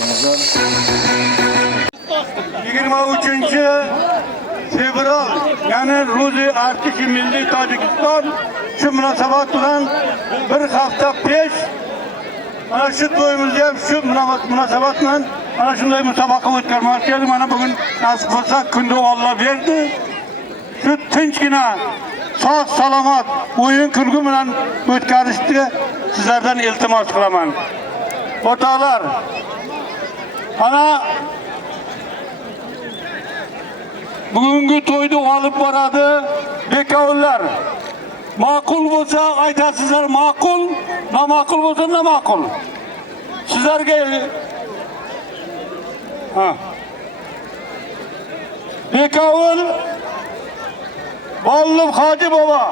olmazlar. 23 fevral yani Ruzi Artiki Milli Tojikiston şu munosabat bilan bir hafta peş ana shu to'yimizda ham shu munosabat bilan ana shunday musobaqa o'tkazmoqchi edim. Mana bugun nasib bo'lsa kunda Alloh berdi. Shu tinchgina sog' salomat o'yin kulgu bilan o'tkazishni sizlardan iltimos qilaman. O'rtoqlar, ana bugungi to'yni olib boradi bekovullar. Ma'qul bo'lsa aytasizlar ma'qul, noma'qul bo'lsa noma'qul. Sizlarga bekovul Bollib Hoji bobo,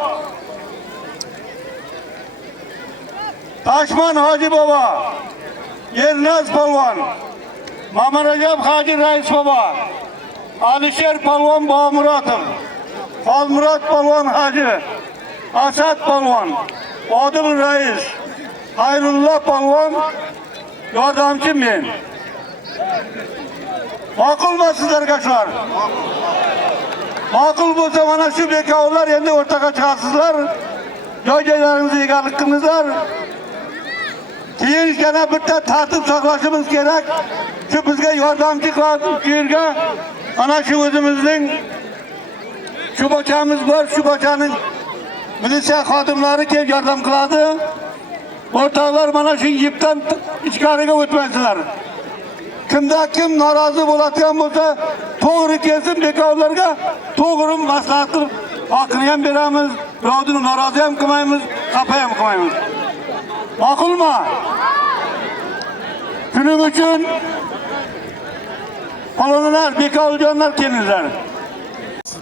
Toshman Hoji bobo, Ernaz polvon, Mamarajab Hoji rais bobo, Alisher polvon Bomuratov, Xolmurod polvon Hoji, Asad polvon, Odil rais, Xayrulloh polvon, yordamchi men. Ma'qulmi sizlarga shular? Ma'qul bo'lsa mana shu bekovlar endi o'rtaga chiqasizlar. Joy-joylaringizni egalik qilingizlar. Keyin yana bitta tartib saqlashimiz kerak. Shu bizga yordamchi qiladi yerga ana shu o'zimizning shu bochamiz bor, shu bochaning militsiya xodimlari kelib yordam qiladi. O'rtoqlar, mana shu yipdan ichkariga o'tmaysizlar. Kimda kim norozi bo'ladigan bo'lsa, to'g'ri kelsin bekovlarga, to'g'ri maslahat qilib haqini ham beramiz, birovni norozi ham qilmaymiz, xafa ham qilmaymiz. Ma'qulmi? Shuning uchun palonlar, bekovjonlar kelinglar.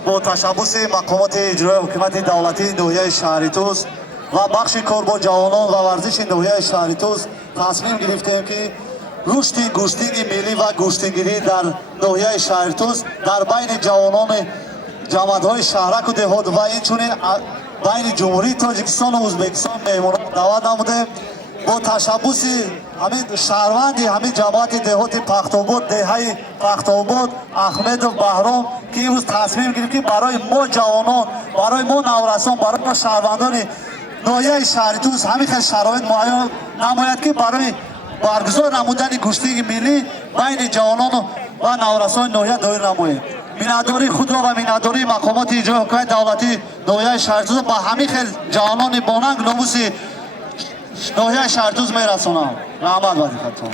با تشبث مقامات اجرایی حکومت دولتی ناحیه شهر توس و بخش کار با جوانان و ورزش ناحیه شهر توس تصمیم گرفتیم که رشد گوشتنگ ملی و گوشتنگیری در ناحیه شهر توس در بین جوانان جماعت‌های شهرک و دهات و اینچنین بین جمهوری تاجیکستان و ازبکستان مهمانان دعوت نمودیم. با تشبث همین شهروند همین جماعت دهات پخت‌آباد، دهه پخت‌آباد، احمد و بهرام که امروز تصمیم گرفت که برای ما جوانان، برای ما نورسان، برای ما شهروندان ناحیه شهر توس همین خیلی شرایط معین نماید که برای برگزار نمودن گوشتنگ ملی بین جوانان و نورسان ناحیه دایر نماییم. مینداری خود را و مینداری مقامات اجرایی حکومت دولتی ناحیه شهر توس با همین خیلی جوانان باننگ ناموس ناحیه شهر توس میرسونم. رحمت و دیکتون.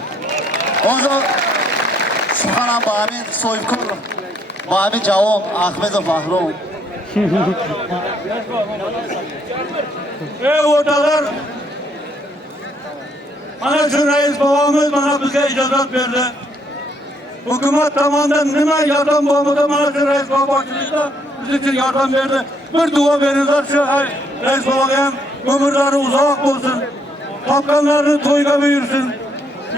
آنجا سخنم با همین صاحب کار با همین جوان احمد و بهرام. Ey o'rtoqlar, mana shu rais bobomiz mana bizga ijozat berdi. Hukumat tomonidan nima yordam bo'lmasa mana shu rais bobo boshchiligida biz uchun yordam berdi. Bir duo beringlar shu rais boboga ham umrlari uzoq bo'lsin. Topganlarini to'yga buyursin.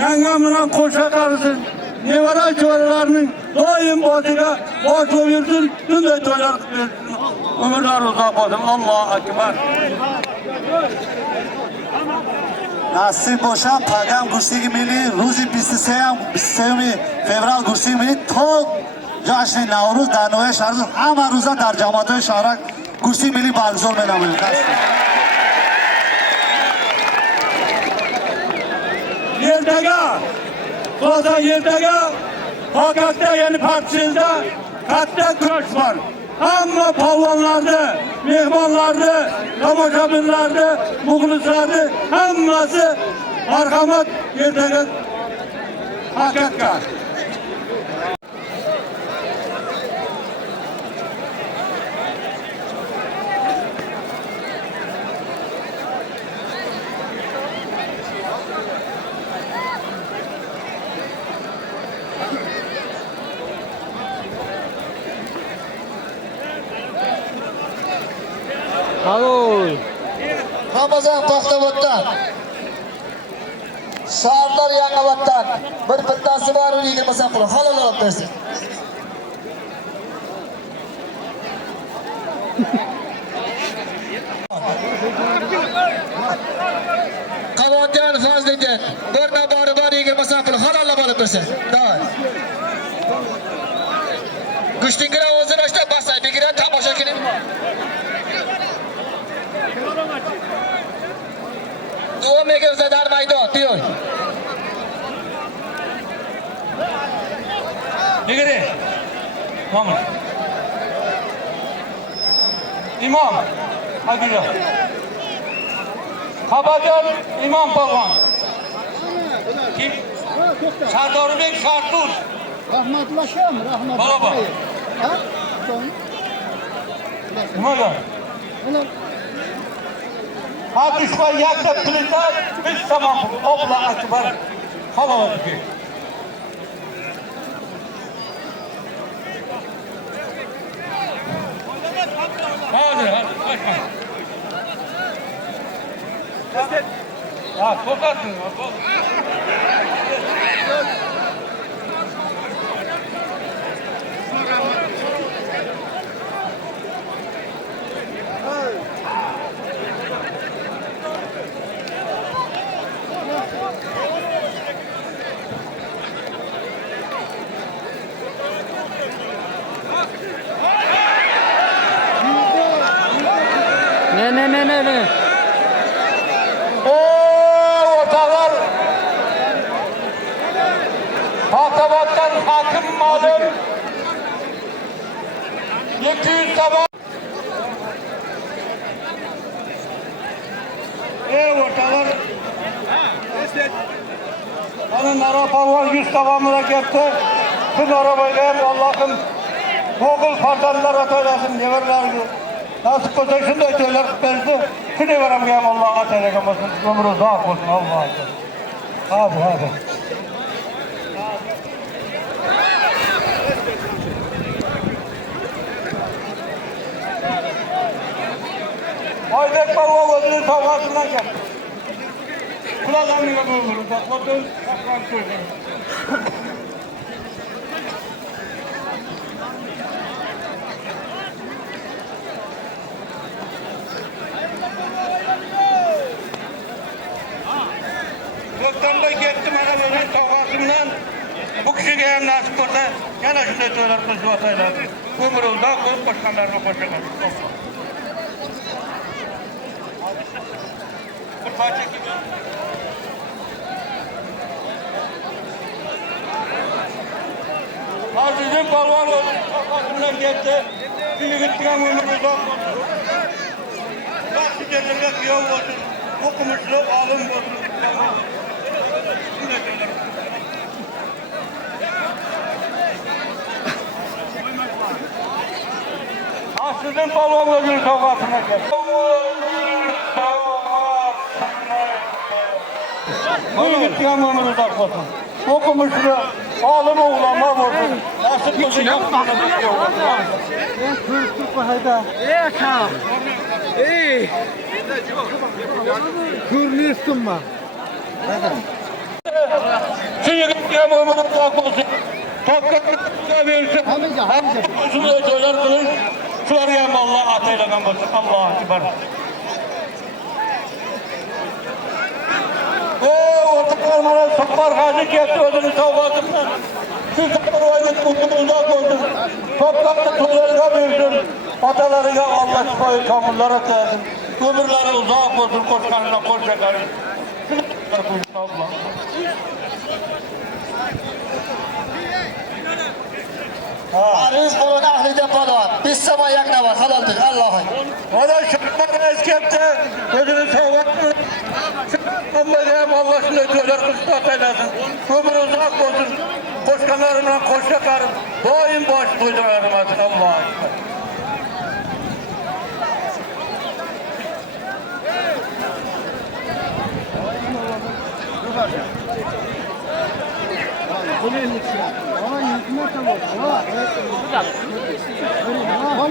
Yangam bilan qo'sha qarisin. Nevara-chevaralarining doim boshiga bosh bo'lib yursin. Shunday to'ylar qilib bersin. Umrlari uzoq bo'lsin. Allohu akbar. نصیب باشم پگم گوشتنگ ملی روز 23 فوریه گوشتنگ ملی تا جشن نوروز در ناحیه شهر توس همه روزا در جماعت‌های شهرک گوشتنگ ملی برگزار می‌نماییم. Ertaga, hozir ertaga Pokatda ya'ni Partsizda katta kurash bor. Hamma polvonlarni, mehmonlarni, tomoshabinlarni, muxlislarni hammasi marhamat ertaga Pokatga. Ramazan Paxtavoddan, Sardor Yangioboddan bir bittasi bor 20 so'm pul halol olib bersin. Qavotian Fazliddin bir nabari bor 20 so'm pul halol olib dursun. Davay. Güçlüngüne ovozini ochdi, basay, begiran tomosha qiling. Davom etamiz dar maydon, diyor. Negere? Mahmud. İmam. Hadi gel. Kabacan İmam Palvan. Kim? Sardorbek Sartuz. Rahmatlaşam, Bala bak. Ha? Son. Nima gap? Ulan Ha düşman yakta kılıçlar biz tamam obla akbar. Hava ki. Hadi kaçma. Ya sokarsın. ne. Ortalar Pahlavat'tan hakim malum 200 tabak ortalar Onun araba var 100 tabağımıza gitti Kız arabayla hem Allah'ım Oğul partanlar ataylasın devirler gibi Nasıl kocaksın da öteler kutlarsa Kıdı verem gel Allah'a telekom olsun Ömrü uzak olsun Allah'a Hadi Aydek Balva gözünün tavgasından gel Kulağlarını buluruz Bakmadın Saklan sözünü Göktem'de gittim Anadolu'nun tavgasından bu kişiye hem nasip olsa yana şurada söyler kızı ataylar. Kumurulda koyup başkanlarına koşacak. Azizim balvan tavgasından gitti. Şimdi gittiğim ömrümüzde Baktı derlerine kıyav olsun. Okumuşlu alım olsun. Sizin balon gözünün kavgasına gel. Buyur gittiğim ömrünü takmasın. Okumuşlu alım oğlama olsun. Nasıl kızı yapmasına bekliyor olsun. Kırıklık var hayda. Akşam. Kırmıyorsun mu? Şimdi gittiğim ömrünü takmasın. Topraklıkta verirse. Hamıca. Şunu da söyler kılır. Şuları yem Allah atayla ben basın. Allah'a kibar. Ortaklar bana sokar hacı kesti ödünü savgatımdan. Şu sakar oyunu mutluluğundan koydum. Toprakta tuğlarına versin. Atalarına Allah şifayı kamullara kıyasın. Ömürleri uzak olsun koşkanına koşakarın. Şunu da koyun Allah. Ariz bo'lgan ahliga polvon. 5 sama yakna var, halaldir. Allohim. Ona şartlar eskepte, gözünü savgatın. Şartlarına Allah şunu söyler kıstat eylesin. Ömür uzak olsun. Koşkanlarımla koşakarım. Daim baş duyduğlarım atın Allah'a. Bu ne lüksü? Ama yüzüme tamam. Ama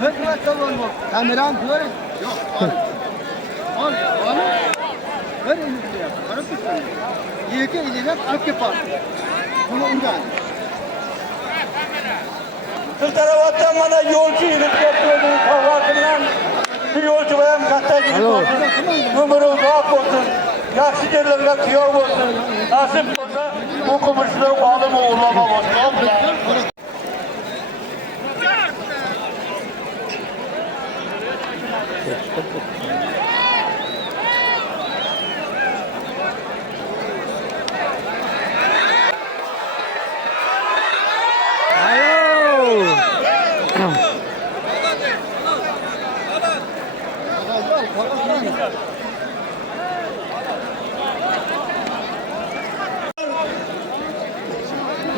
hükümet tamam mı? Kameram böyle. Yok. Al. Ver elini yap. Arap tutar. Yeke ilerler arka par. Bunu undan. Şu taraftan bana yolcu yürüp getiriyordu savgatından. Bir yolcu benim katta gidip olsun. Ömür uzak olsun. Ya yaxshi yerlarga kuyov bo'lsin. Nasib bo'lsa, o'qimishli olim ulamo bo'lsin.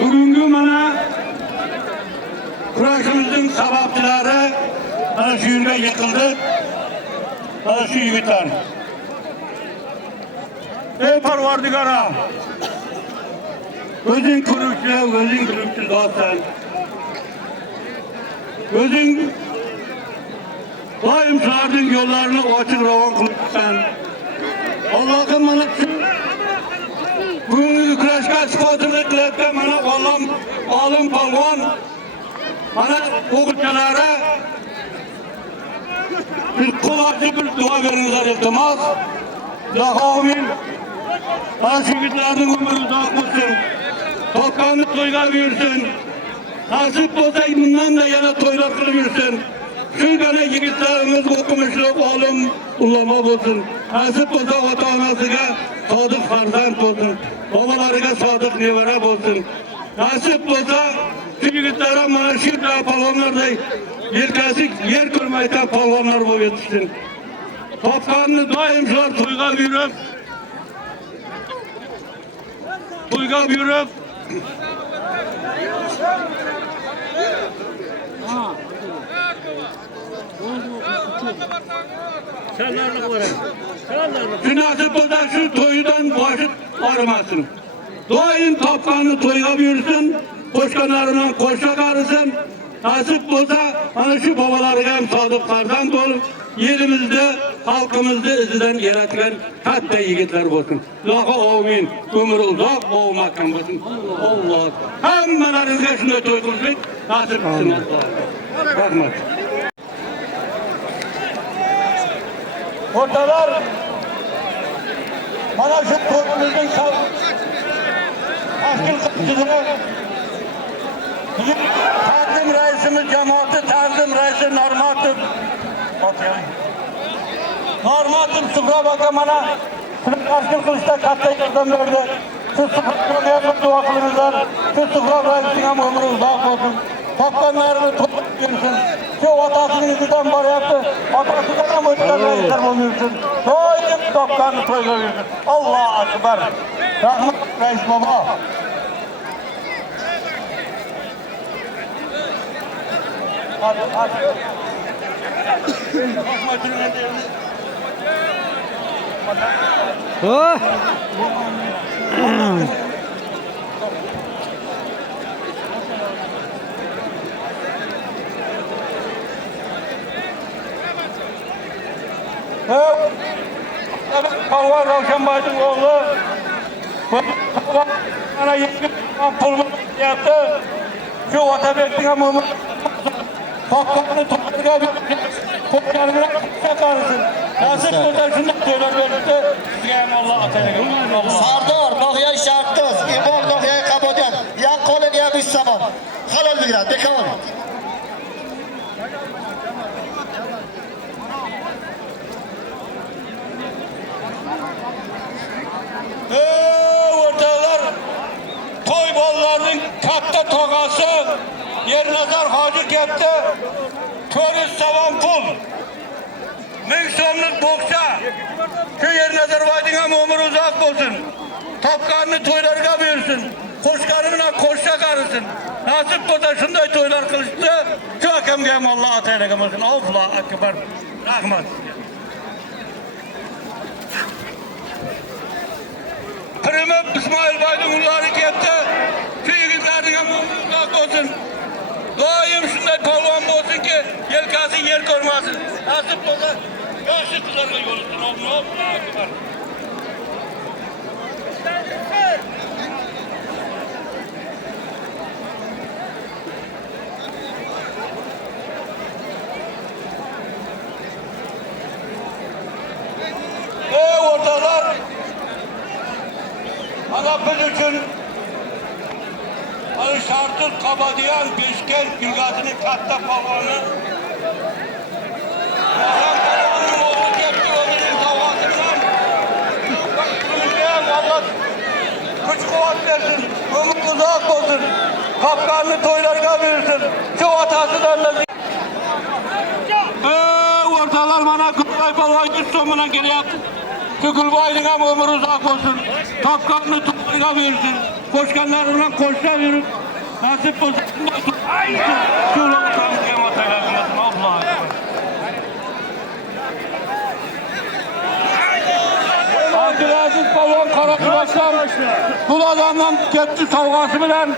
Bugungi mana kurashimizning sababchilari mana shu yerga yig'ildi. Mana shu yigitlar. Ey Parvardigoram, o'zing ko'ruvchi, o'zing biluvchi zotsan. O'zing doim shularning yo'llarini ochiq ravon qilibsan. Allohim mana bugungi kurashga sifatini qilayotgan mana olim polvon mana o'quvchilari bir qo'l ochib bir duo beringlar iltimos. Ilohim mana shu yigitlarning umri uzoq bo'lsin. Topganni to'yga buyursin. Nasib bo'lsa bundan da yana to'ylar qilib yursin. Shunday yigitlarimiz o'qimishli olim ulamo bo'lsin. Nasib bo'lsa ota-onasiga sodiq farzand bo'lsin. Babalariga sodiq nevara bo'lsin. Nasib bo'lsa shu yigitlar mana shu polvonlarday yelkasi yer ko'rmaydigan polvonlar bo'lib yetishsin. Topganni doim shular to'yga buyurib Şu nasip bo'lsa shu to'yidan boshi og'rimasin. Doim topganni to'yga buyursin, qo'shganlaridan qo'shga qarisin. Nasip bo'lsa mana shu bobolariga ham sodiq farzand bo'lib, yerimizda, xalqimizda izidan yaratgan katta yigitlar bo'lsin. Allohu amin. Umri uzoq, omakan bo'lsin. Alloh hammalaringizga shunday to'y qilishlik nasib qilsin. Rahmat. Ortalar mana şu toplumumuzun askil kıpçıları Tanzim reisimiz cemaati, Tanzim reisi Normatov Sıfra Baka mana askil kılıçta katta yıldan verdi. Şu Sıfra'nın yardım dua kılınızlar. Şu Sıfra reisinin hem ömrü uzak olsun. Toplanlarını toplayırsın. Şu atasının izinden var yaptı. Atasından hem ötülerine yeter buluyorsun. Doydum toplanı toyluyorsun. Allah Ekber. Rahmet Reis Baba. Hadi. Oh! Polvon Ravshanboyning o'g'li mana yigit pulni yaptı. Şu Otabekning ham umri topganni to'yga qo'yganini chaqarsin. Nasib bo'lsa shunday to'ylar berishdi. Sizga ham Alloh ataydi. Sardor, No'g'ay Sharqdo'z, Imom No'g'ay Qabodiyan, Yanqolin ya Bissamon. Halol bilgan, bekavol. O'rtalar to'y bolalarning katta tog'asi Yernazar Hoji ketdi. 400 savon pul. 1000 so'mlik bo'g'cha. Shu Yernazarboyning ham umri uzoq bo'lsin. Topganni to'ylarga buyursin. Qo'shqani bilan qo'shcha qarisin. Nasib bo'lsa shunday to'ylar qilishdi. Shu akamga ham Alloh ataylagan bo'lsin. Alloh akbar. Rahmat. Pirimib İsmailboyning ullari ketdi. Shu yigitlarning ham umri uzoq bo'lsin. Doim shunday polvon bo'lsinki, yelkasi yer ko'rmasin. Nasib bo'lsa, yoshli qizlarga yo'lisin. Alloh akbar. O'rtalar Kabadiyan Beşkent Gülgazı'nın katta palvanı. Ozan palvanın oğlu tepki ödünün kavgasından. Kırmızıyan Allah güç kuvvet versin. Ömür uzak olsun. Kapkanlı toylarına verirsin. Şu hatasından da ortalar bana Gülbay palvan güç sonuna geliyor. Gülbay'ın hem ömür uzak olsun. Kapkanlı toylarına verirsin. Koşkanlarından koşsa yürür. Nasip olsun. Şunu tam kemat aylarındasın. Allah'a Abdülaziz Balon Karakıbaşlar bu adamdan gitti savgası bilen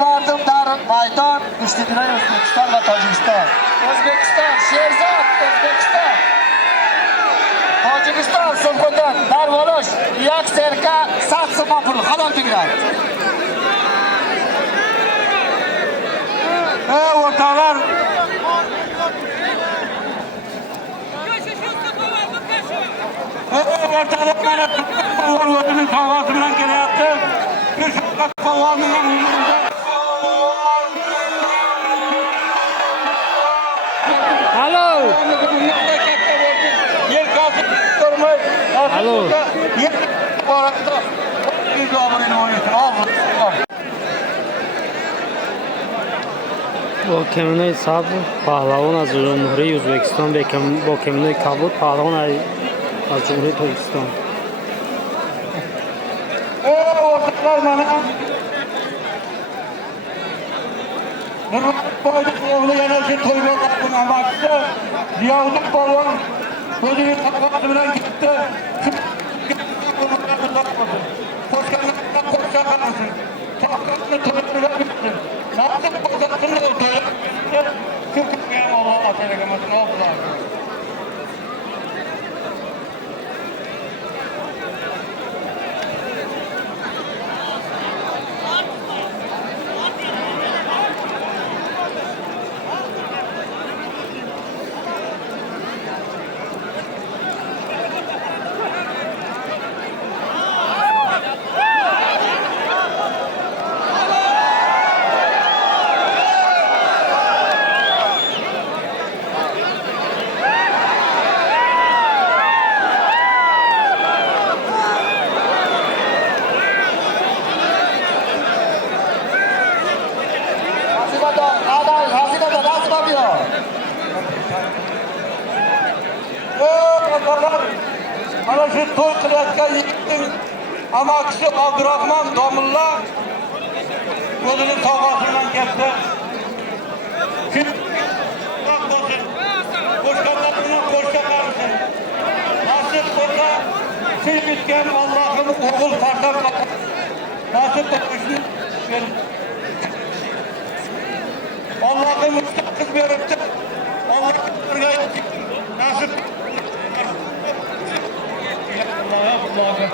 Vardım dar Maydan, Güçlüdüren Özbekistan ve Tacikistan. Özbekistan, Sherzod, Özbekistan. Tacikistan, Sulkotan, Darvolosh, Yak Serka, Satsumapur, halol Tigray. ortalar ortalar bana Balon ödünün savgası bilen geliyordu. Bir sokak Balon'un huzurunda Alo. yer kalsın durmayı. Alo. Yer bu arada bir abone oynuyorsun. Allah. با کمینای صبر پهلوان از جمهوری ازبکستان با کمینای کبود پهلوان از جمهوری ترکستان. Ortaklar bana Nurullah Boyduk oğlu yanarken toyma kapın amaçlı Ziyavduk balon ödülü takvatı bilen gitti. Koşkanlarına koşakar mısın? Takvatını toyma bilen nasıl koşaksın da ortaya? Çok kutlayan Allah'a atelekemesin. Allah'a. Ana şu toy kılayotgan yigitning amakisi Abdurahmon Domulla o'zining sovg'asi bilan keldi. Qo'shganlar bilan qo'shga qarshi. Nasib bo'lsa, shu bitgan Allohim o'g'il farzand nasib bo'lishni berdi. Allohim qiz beribdi. Alloh birga nasib Allah'a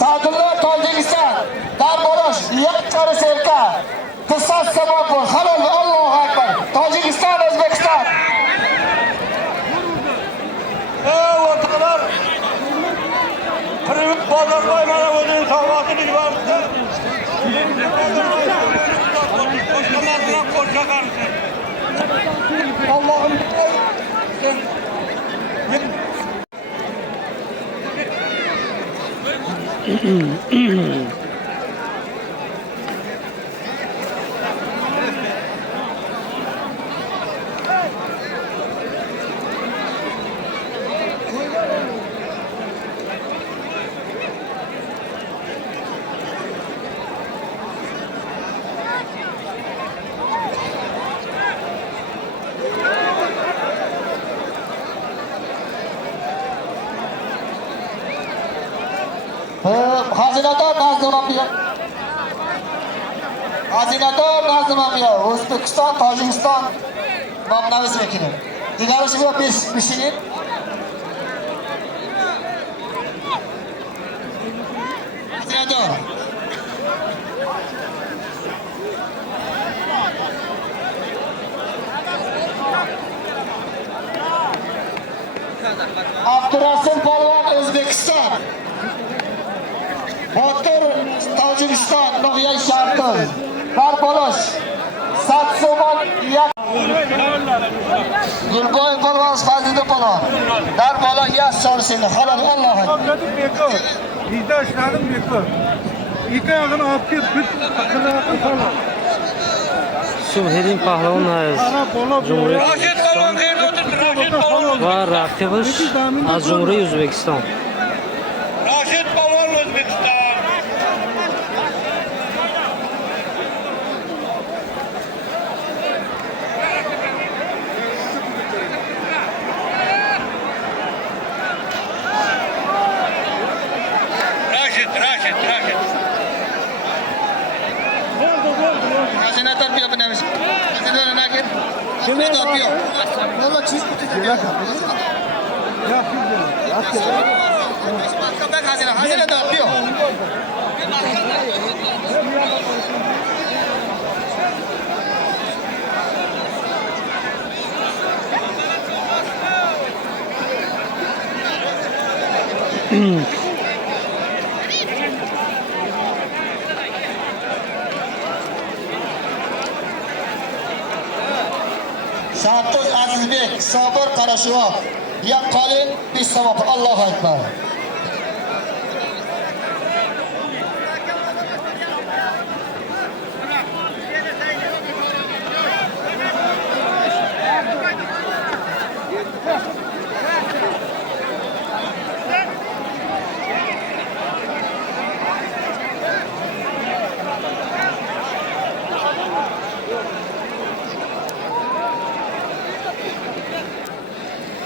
Sadullah Tojikiston, Darbolosh, Yakkari Serka, Qissas Samapur, halol Allohu akbar. Tojikiston, O'zbekiston. O'rtoqlar, Pirimit Bozorboy mana o'zining Allah'ım. Hazinador Nazım Abiya, O'zbekiston, Tojikiston nomlavis vekili. Digarishi bilan Bishirin. Hazinador. Abdurasul Polvon, O'zbekiston. Botir, Tojikiston, Nog'iyay Sharqi. Darbolosh, Satsumon, Gulboy Polvon, Fazliddin Polvon. Darbolosh, Yassor-Seni, halol Alloh. Bekor. Bizde işlerim bekor. İki ayağını alıp git, bir akıllı falan. Subhedin pahlavon az Cumhuriyet va raqibish az Cumhuriyet O'zbekiston. Raşid Polvon O'zbekiston. Raşid. Hazinador biyo binamiz. Hazinador nagir. Hazinador biyo. Valla çiz bitti. Hazinador biyo. Shavkat Azizbek, Sobir Qarasheva, Yaqqolin Bisavob, Allohu akbar.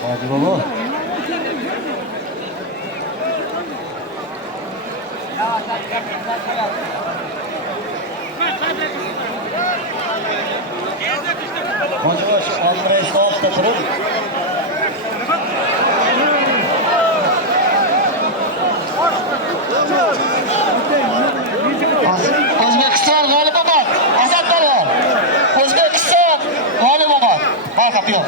Hadi baba. Hocabaş, Andrei Slav'da turib. O'zbekiston g'olib bo'ldi. Azat Polvon. O'zbekiston g'olib bo'ldi. Bayqab yo'q.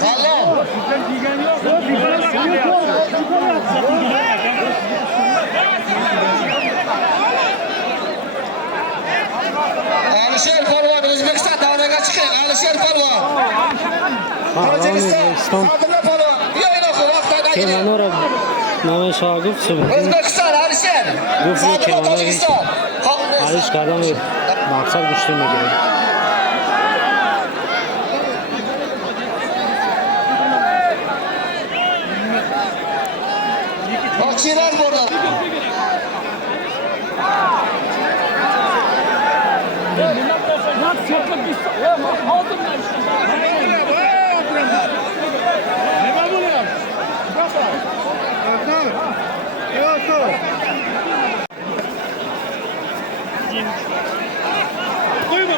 Salom. Alisher Polvon, O'zbekiston davraga chiqing. Alisher Polvon. O'zbekiston Kemanora Naman Shogib Subhedin O'zbekiston Alisher. Gufri Tojikiston Alish Karimov maqsad kuchtirmagan. Bakçılar burada. Koyma.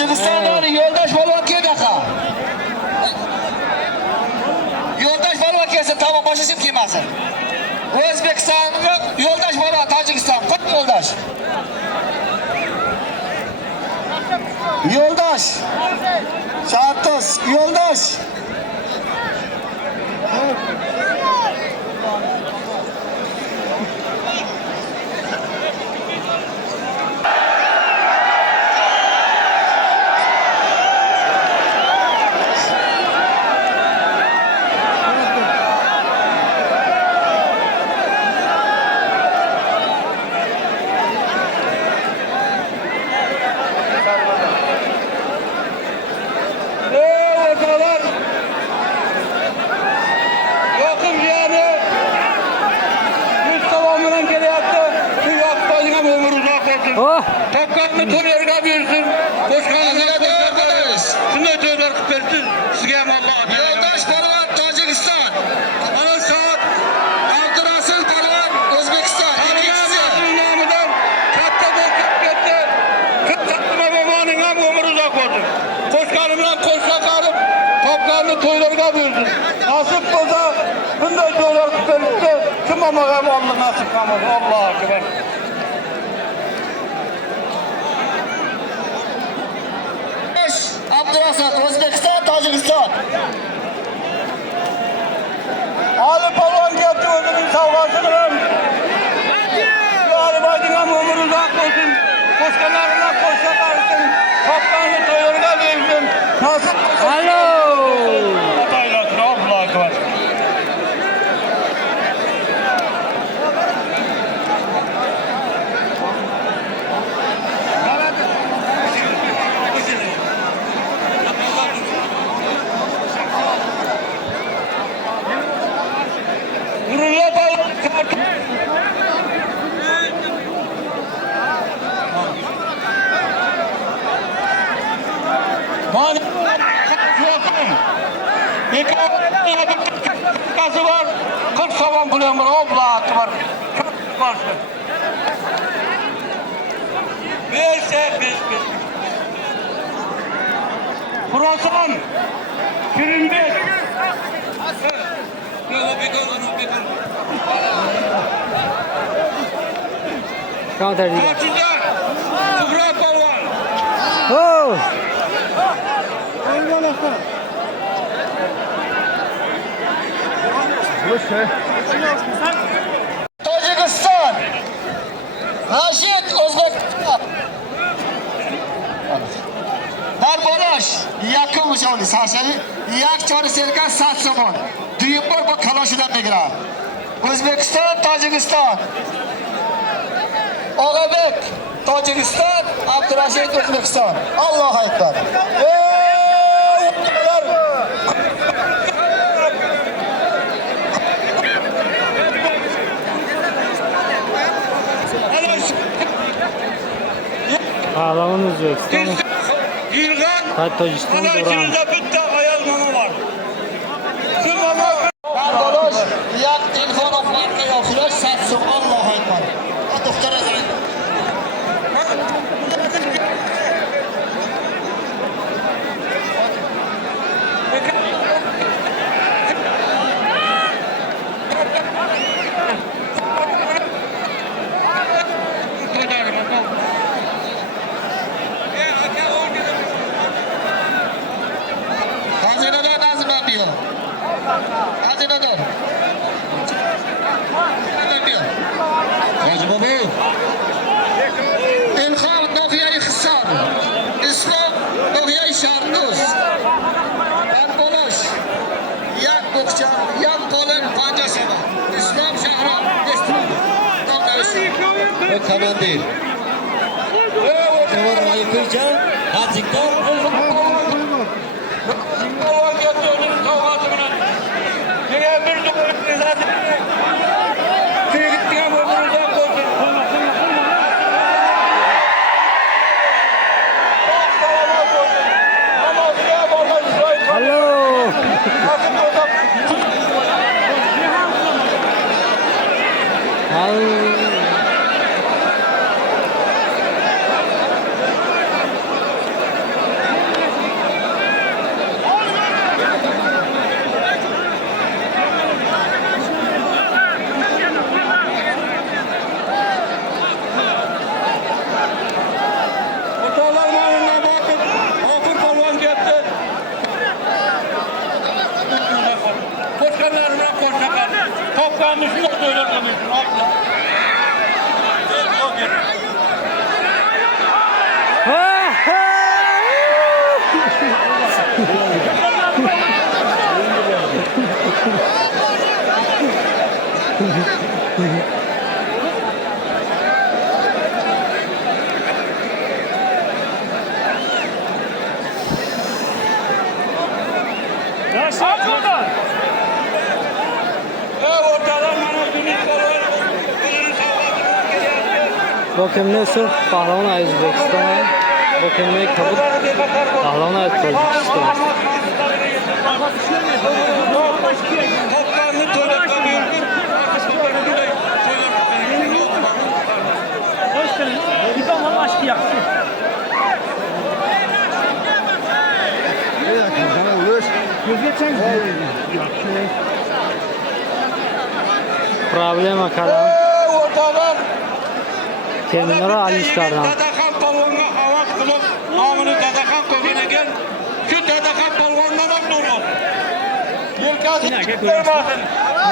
Tojikistondan yo'ldosh polvon keldi. Yo'ldosh polvon kelsa tamam boshqa kim kelmasin. O'zbekistonga yo'ldosh polvon Tojikiston. Qut yo'ldosh. Yo'ldosh. Shartos yo'ldosh. Oh! Takkanını to'ylarga bersin. Qo'shqonlarga bersin. Shunday to'ylar qilib bersin. Sizga ham Alloh Yo'ldosh polvon Tojikiston. ana soat Abdurasul polvon O'zbekiston. Ikkinchisi. nomidan katta bo'lib ketdi. Katta momoning ham umri uzoq bo'lsin. Qo'shqoni bilan qo'shqa qilib topganini to'ylarga bersin. Nasib bo'lsa bunday to'ylar qilib bersin. Kim momoga ham Alloh nasib qilsin. Allohu akbar. Abdurasul O'zbekiston Tojikiston. Ali polvon keldi o'zining savg'asini ham. G'olibaning ham umri uzoq bo'lsin. Qo'shqonlar bilan qo'shqa qilsin. Topganini to'ylarga bersin. Nasib qilsin. Alo! Tayyorlar, Allohu akbar. Kası var, 40 savan pulum var, Allahu akbar. Çok varsa. Verse, beş. Kurasan, 25. Counter. Kaçıncı? Kubra Palvan. Oh! Tojikiston. Rashid O'zbekiston. Barbolash yakın uçağını sarsarı yak çarı serkan satsımon. Düğünbor bu kalaşıdan negra. O'zbekiston Tojikiston. Og'abek Tojikiston, Abdurashid O'zbekiston. Allohu akbar. Pahlavon O'zbekiston. Yilg'an. Tojikiston Ana Duran. ichimizda bitta ayol mama var. Shu mama Barbolash yak telefon marka yo'qlash satsum. Allohu akbar. Doktor azam. Hazinador nazm yapıyor. Hazinador. Yapıyor. Hacı Baba. İlham Nohiya'yı Hısar. İslam Nohiya'yı Şarnuz. Barbolaş. Yak Bukça. Yak Kolun Pancasama. İslam Şahran. Destur. O kaman değil. Kaman ayıkırca. Azıcıklar. Palvan geldi onun kavgası bilen. Yine bir cumhuriyet zaten. Tüy gittiğine ömrünüzden koysun. Çok salamat olsun. Namazına bakın. Alo! Nasıl olsa Bokemni Surf Pahlavon O'zbekiston. Bokemni Kabul Pahlavon Tojikiston. Problema kalam. Teminora Alishkardan. Dadaxon polvonga havas qilib, nomini Dadaxon qo'ygan ekan. Shu Dadaxon polvondan ham nurmas. Yelkasi bermasin.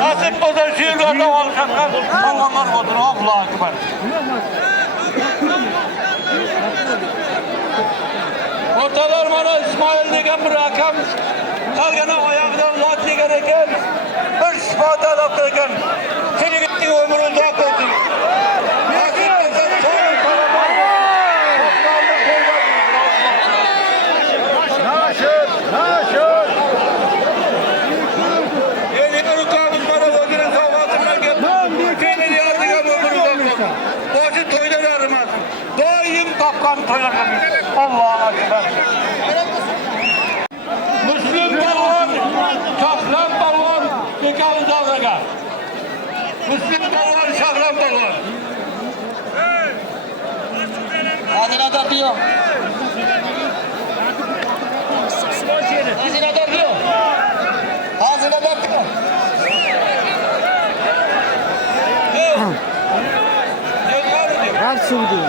Nasib bo'lsa shu yerlarda olishadigan polvonlar bo'lsin. Allohu akbar. O'rtalar mana Ismoil degan bir akam qolgani oyog'idan lot yegan ekan. Bir shifo talab qilgan. Sening umri uzoq bo'lsin. Allahu akbar. Müslüm balon, Şahlan balon, Bekal Zavraga. Müslüm balon, Şahlan balon. Hazinador diyor. Hazinador diyor. Hazinador diyor. Her sürdü.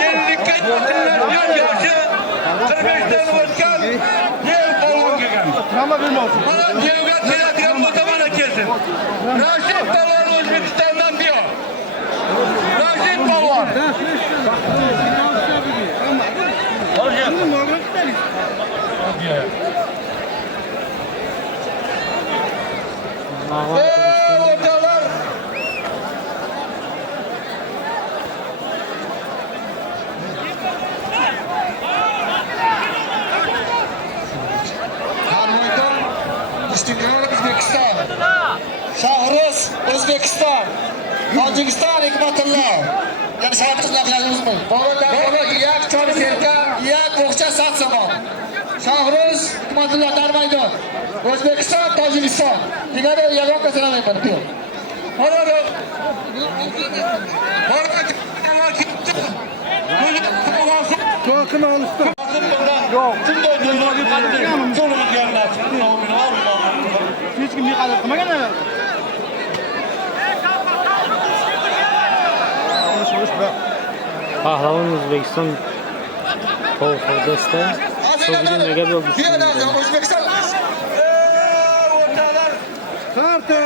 Yenilikka yettirilgan yoshi 45 dan o'tgan yer polvon kelgan. Nima bilmoqchi? Mana devga keladigan bo'lsa mana kelsin. Rashid polvon O'zbekistondan diyor. Rashid polvon. O'rtalar O'zbekiston. Shohruz O'zbekiston. Tojikiston Hikmatullo. Yani şarkı kızlarımız mı? Baba yak çarı serka, yak boğça sat zaman. Shohruz Hikmatullo Darmaydon. O'zbekiston Tojikiston. Digari yalan kasanamayman bana diyor. Hadi. To'kini olishdi. Yo'q, shunday dunyoga qanday cho'lib gelmesin. Hech kim yiqilib qilmagan. Pahlavon O'zbekiston Qo'qondasta So'g'din nega bo'ldi? O'zbekiston. O'rtalar. Qarta.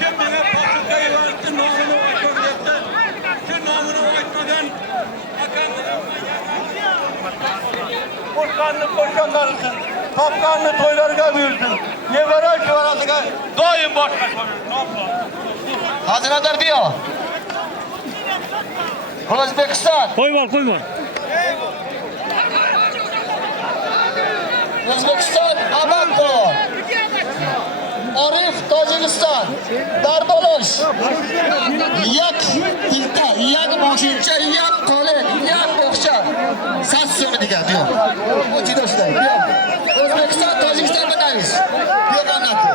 Kim mana Paxtakka yuribdi, nomini aytmayapti. Shu nomini aytmagan Qo'shqanni qo'shganlar uchun, topganni to'ylarga buyursin. Nevara shuvarasiga doim boshqa qo'ysin. Hazinador diyor. O'zbekiston. Qo'yma. O'zbekiston Abakko. Orif Tojikiston. Darbolosh. Yak tilta, yak moshincha, yak qo'li, yak o'qcha. Sassoni degan diyor. Bu juda shunday. O'zbekiston Tojikiston bilamiz. Diyor anlatdi.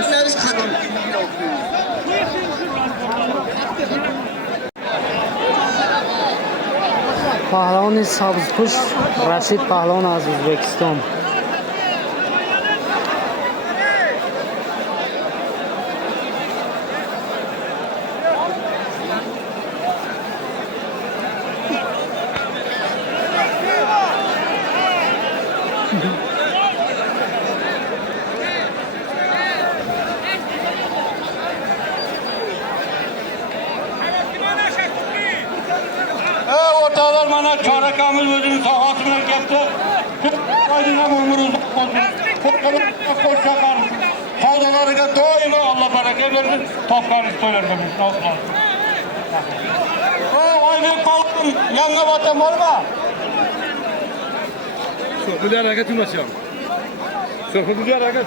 Ishlaringiz qanday? Pahlavon Sabzqush Rashid Pahlavon az O'zbekiston. O'rtalar mana chorakamiz o'zining sohasi bilan ketdi. Oydinam umri uzoq bo'lsin. Qo'shaqar savdolariga doimo Alloh baraka bersin. Topganingiz to'ylarga bersin. Oybek Polvon Yangioboddan bormi? Bu harakat emas yo'q. So'fi bu harakat.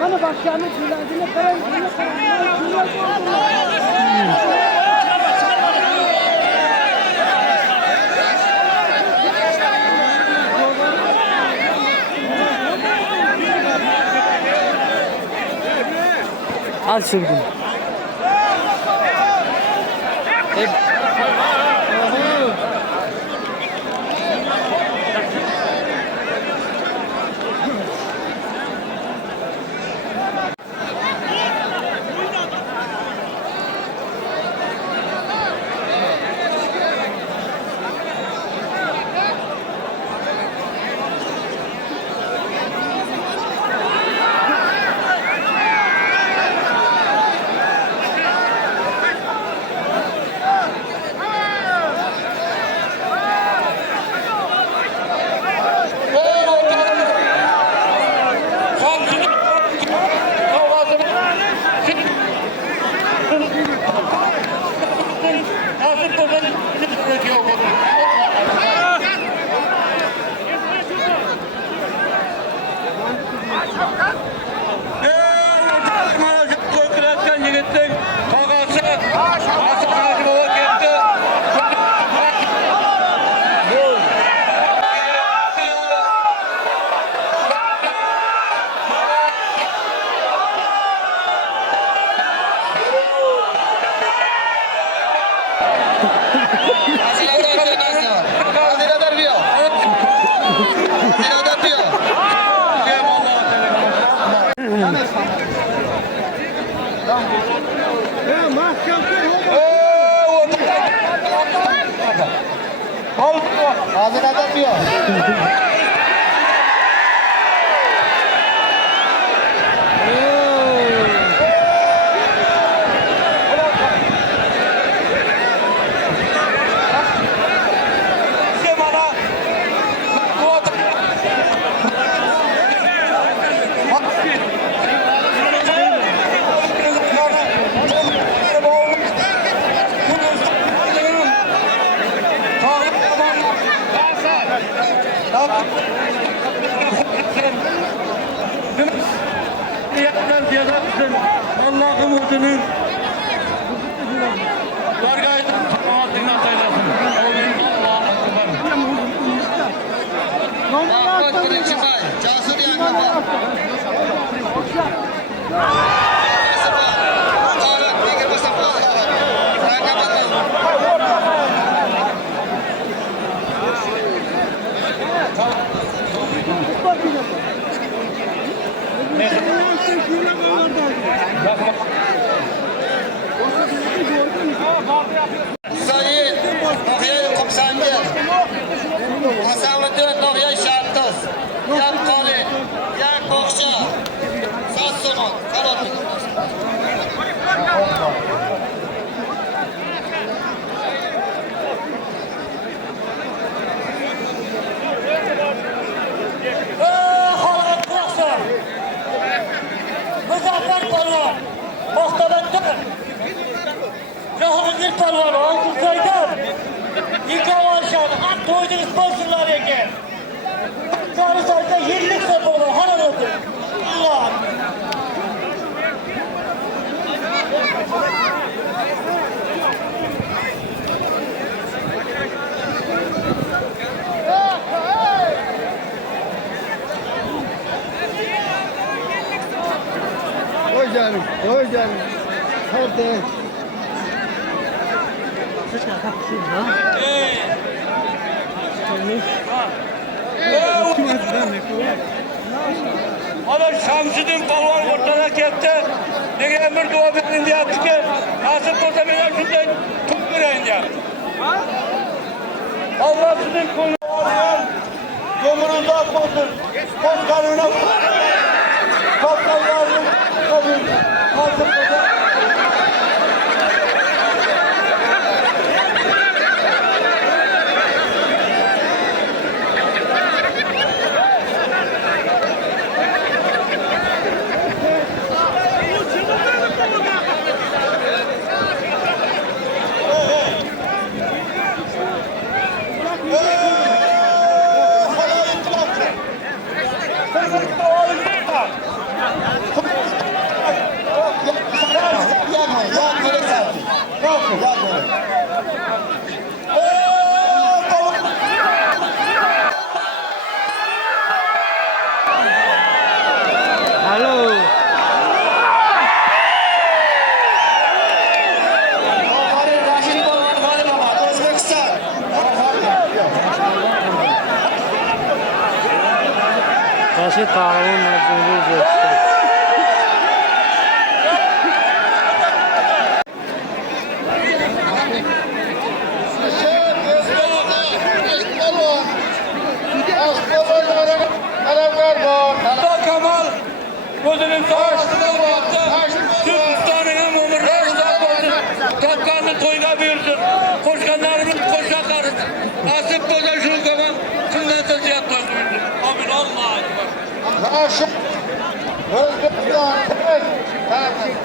Bana bakacağını söylediğine falan Al şimdi. Hazineden diyor. Allah'ım ordunun Birinci may. Casur Yangı'da. Tarık, Dikir Mustafa. Sayın Nohiyay Kumsangil. Hasanlıdın Nohiyay Şartız. Yak Koli. Yak Kokşa. Saz Soğan. Karatlı. Muzaffer Palvan, Muhtabat'tan, Cahangir Palvan, Altınsoy'dan, Yıkav Arşan'ı, at toydu sponsorlar eken. Karı sayda yıllık sapığı, haram oldu. Allah! Oy canım, oy canım. Hadi. Ana Şamsıdin Palvan ortadan ketdi. Degan bir dua berin deyaptiki. Nasib bo'lsa men ham shunday tut berayin deyapti. Allah sizin qo'lingizga Ömrü uzak olsun. Başkanına kaptanlarının kabul. Hazırladı. Hello. Rashid Pahlavon Cumhuriy O'zbekiston. Kamal gözünün savaştığına baktı. Türkistan'ın ömürleri uzak olsun. Topkanlı toyga büyürsün. Koşkanlarımız koşakları. Nasip koca şunu zaman. Şundan teziyat döndürdü. Amin Allah'a emanet. Raşit Özbekistan tertip.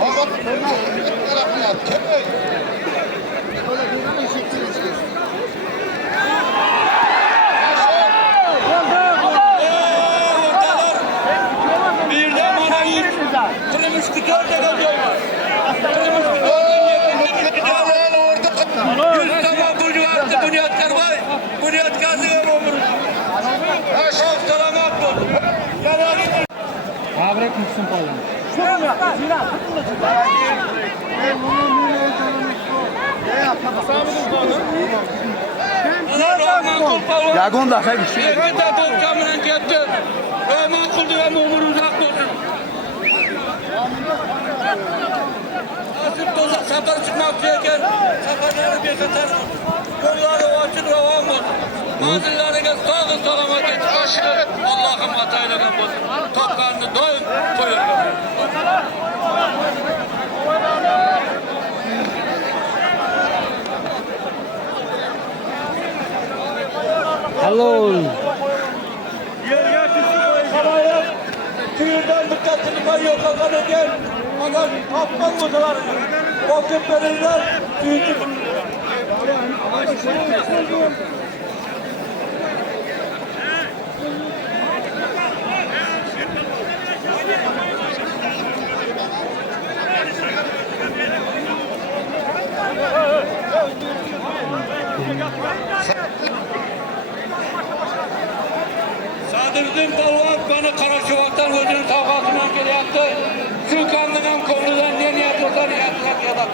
Fakat tarafına köy. Birden bana yürü. Kırmış kütör de geliyor var. Kırmış Yüz tamam bu niyatlar var. Bu niyatlar diyor ömrü. Aşağı selamat olsun. Abrek Muhsin Pahlavon. Yagon da sen bir şey. Evet de topkamına gitti. Rahman kıldı ve umur uzak olsun. Nasip tozak safar çıkmak diyeken safarları bir sefer yolları açık revan olsun. Manzillerine sağ selamet et. Aşkı Allah'ım hatayla olsun. Topkanını doyun koyun. Hello. Tüyünden dikkatini kayıyor kakanı gel. Fakat kaptan mıdılar? Vakit verirler. Tüyücü. Sadırdım Palvan bana Karaşovak'tan gözünün tavgasından geliyordu. Şu kanlıdan konudan ne niyet olsa niyetler ya da.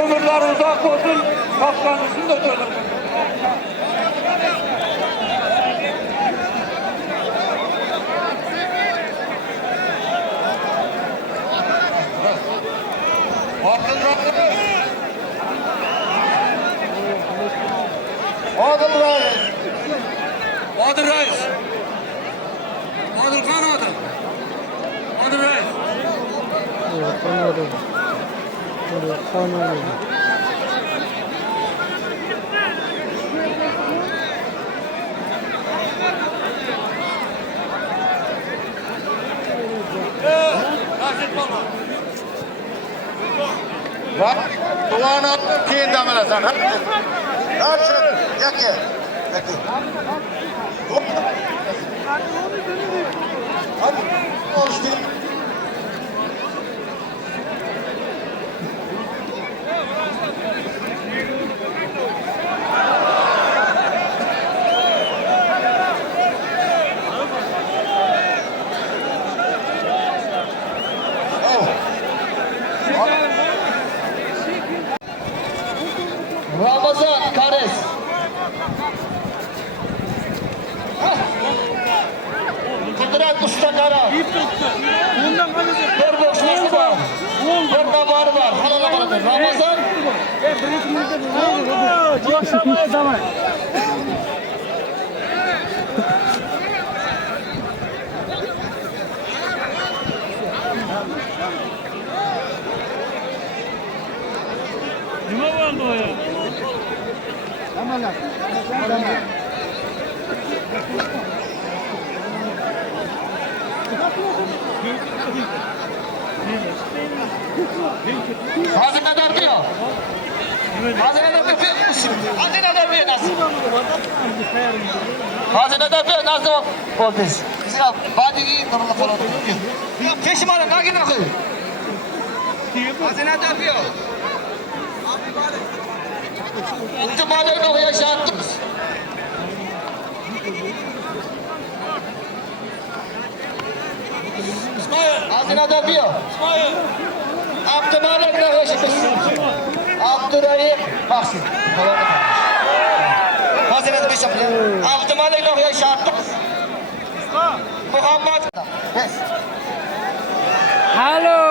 Ömürler uzak olsun, kaptanısını da söyledim. Adıl Reis. Adil Reis. Adil Khan Adil. Adil Reis. Raşit Baba. Kulağını attım keyin demelesen. Raşit. Yakı. Yakı. Hadi. Oluştu. Ramazan Kares. Kudret Usta Kara. Bir boşluğu var. Bir kabarı var. Halala bırakın. Ramazan Hazinedar diyor. Hazinedar diyor. Hazinedar diyor nasıl? Hazinedar diyor nasıl oldu? Zira badi iyi durumda falan. Keşim alın, ne gidiyor? Hazinedar diyor. İhtimallerini o yaşattınız. Hazinedar diyor. Abdülmalik ne yaşattınız? Abdurrahim Mahsin. Hazinedar bir şey yapıyor. Abdülmalik ne yaşattınız? Muhammed. Yes. Hello.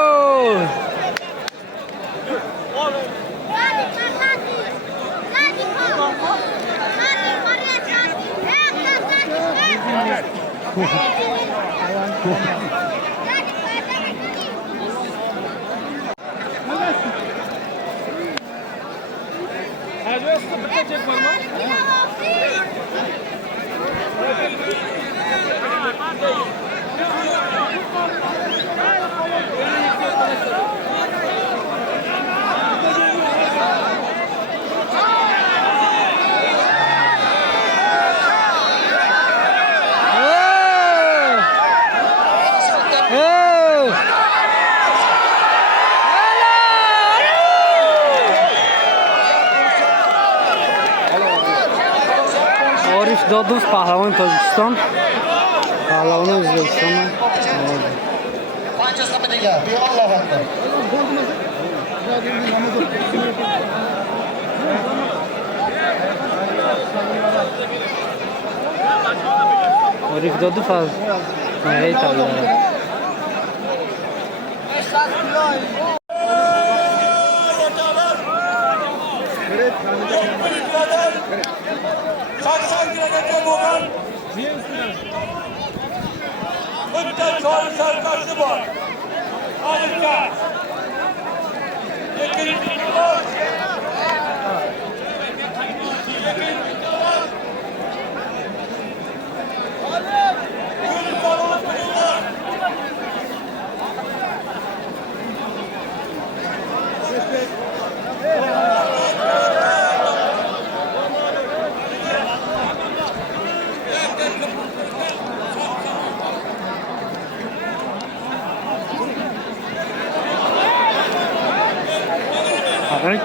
Arif Dodov pahlavon Tojikiston, pahlavon O'zbekiston. Panchasini bidiga. Allohu akbar. Arif Dodov az. Aytadi. Saksan kilometre bo'lgan bitta choy sarkasi bor. Hozircha Right.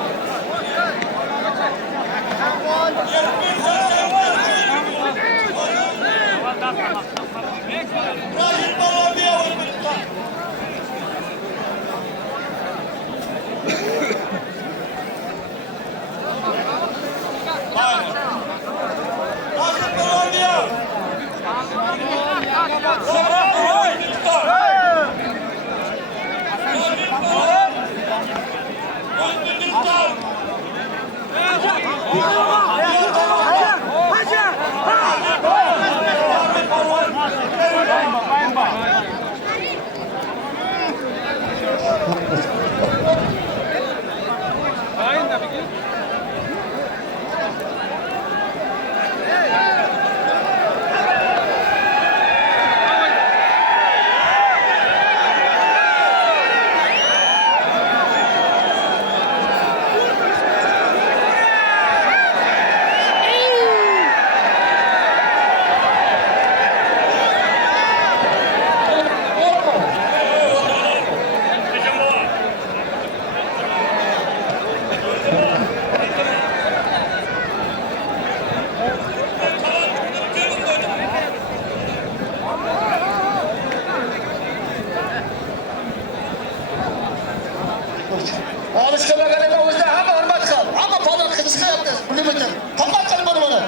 Alışkınlıklarına o yüzden hem hürmet kal. Ama falan kılıçkı yaptı. Bunu bitir. Tamam kalın bunu.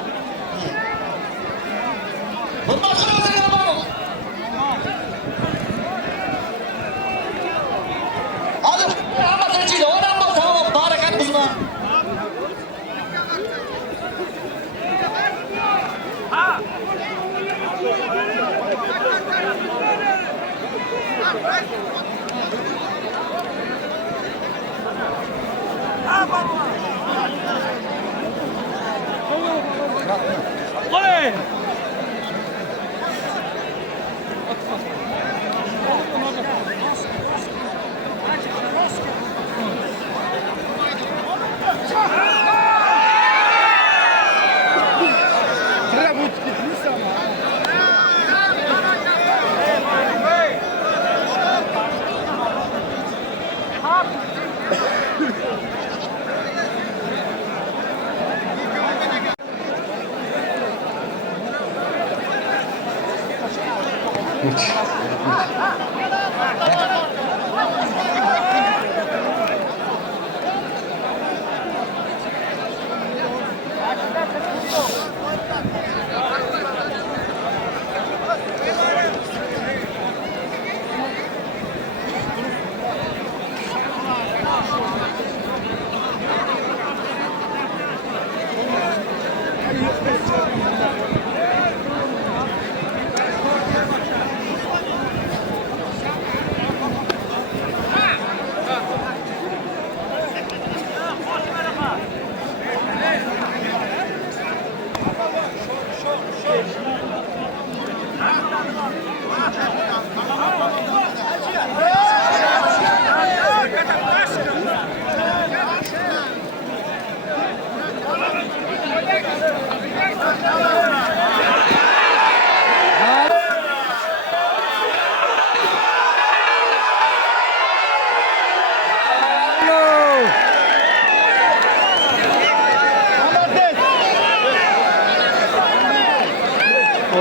Hürmet kal o zaman bunu. Hadi ama seçiyle. Oradan bak tamam. Barakat buzma.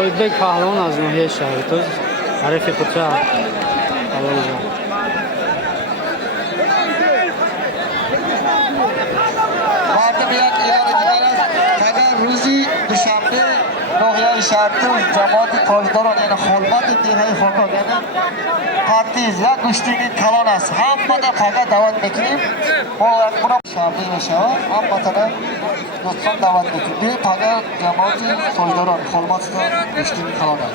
Özbek pahlavon az Nuhiye şahidi. Arifi Putra. Allah'ım. Vardı bir yer ilan edilen fakat ruzi dışarıda Nuhiye işareti cemaati tajdaran yani hormat ettiği hormat yani partiyiz ya güçlüğünün kalonas hammada fakat davet bekleyin olarak buna şartı yaşağı hammatana lütfen davet bekleyin bir fakat cemaati tajdaran hormatı da güçlüğünün kalonas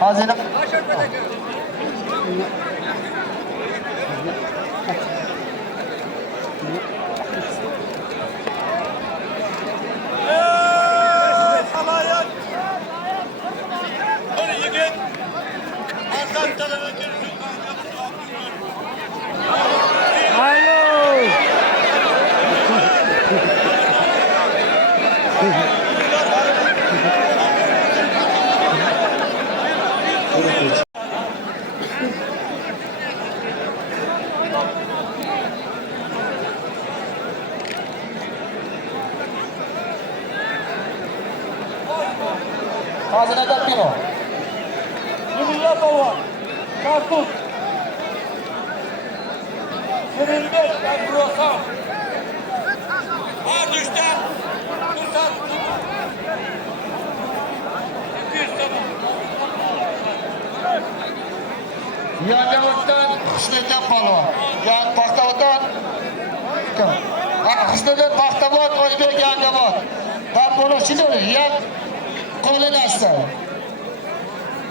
Hazine. Halayat. Hadi yigit. Hasan talebe girsin. Hazineden bino. Yumurta baba. Karpuz. Yenilmez. Ben bırakam. Var düştü. Tutar. 200 tamam. Yangavatdan Husnedden palvon. Yan Paxtavoddan kim? Husneddan Paxtavod, O'zbek Yangavat. Ben bunu çiziyorum. Yan qo'li nasta.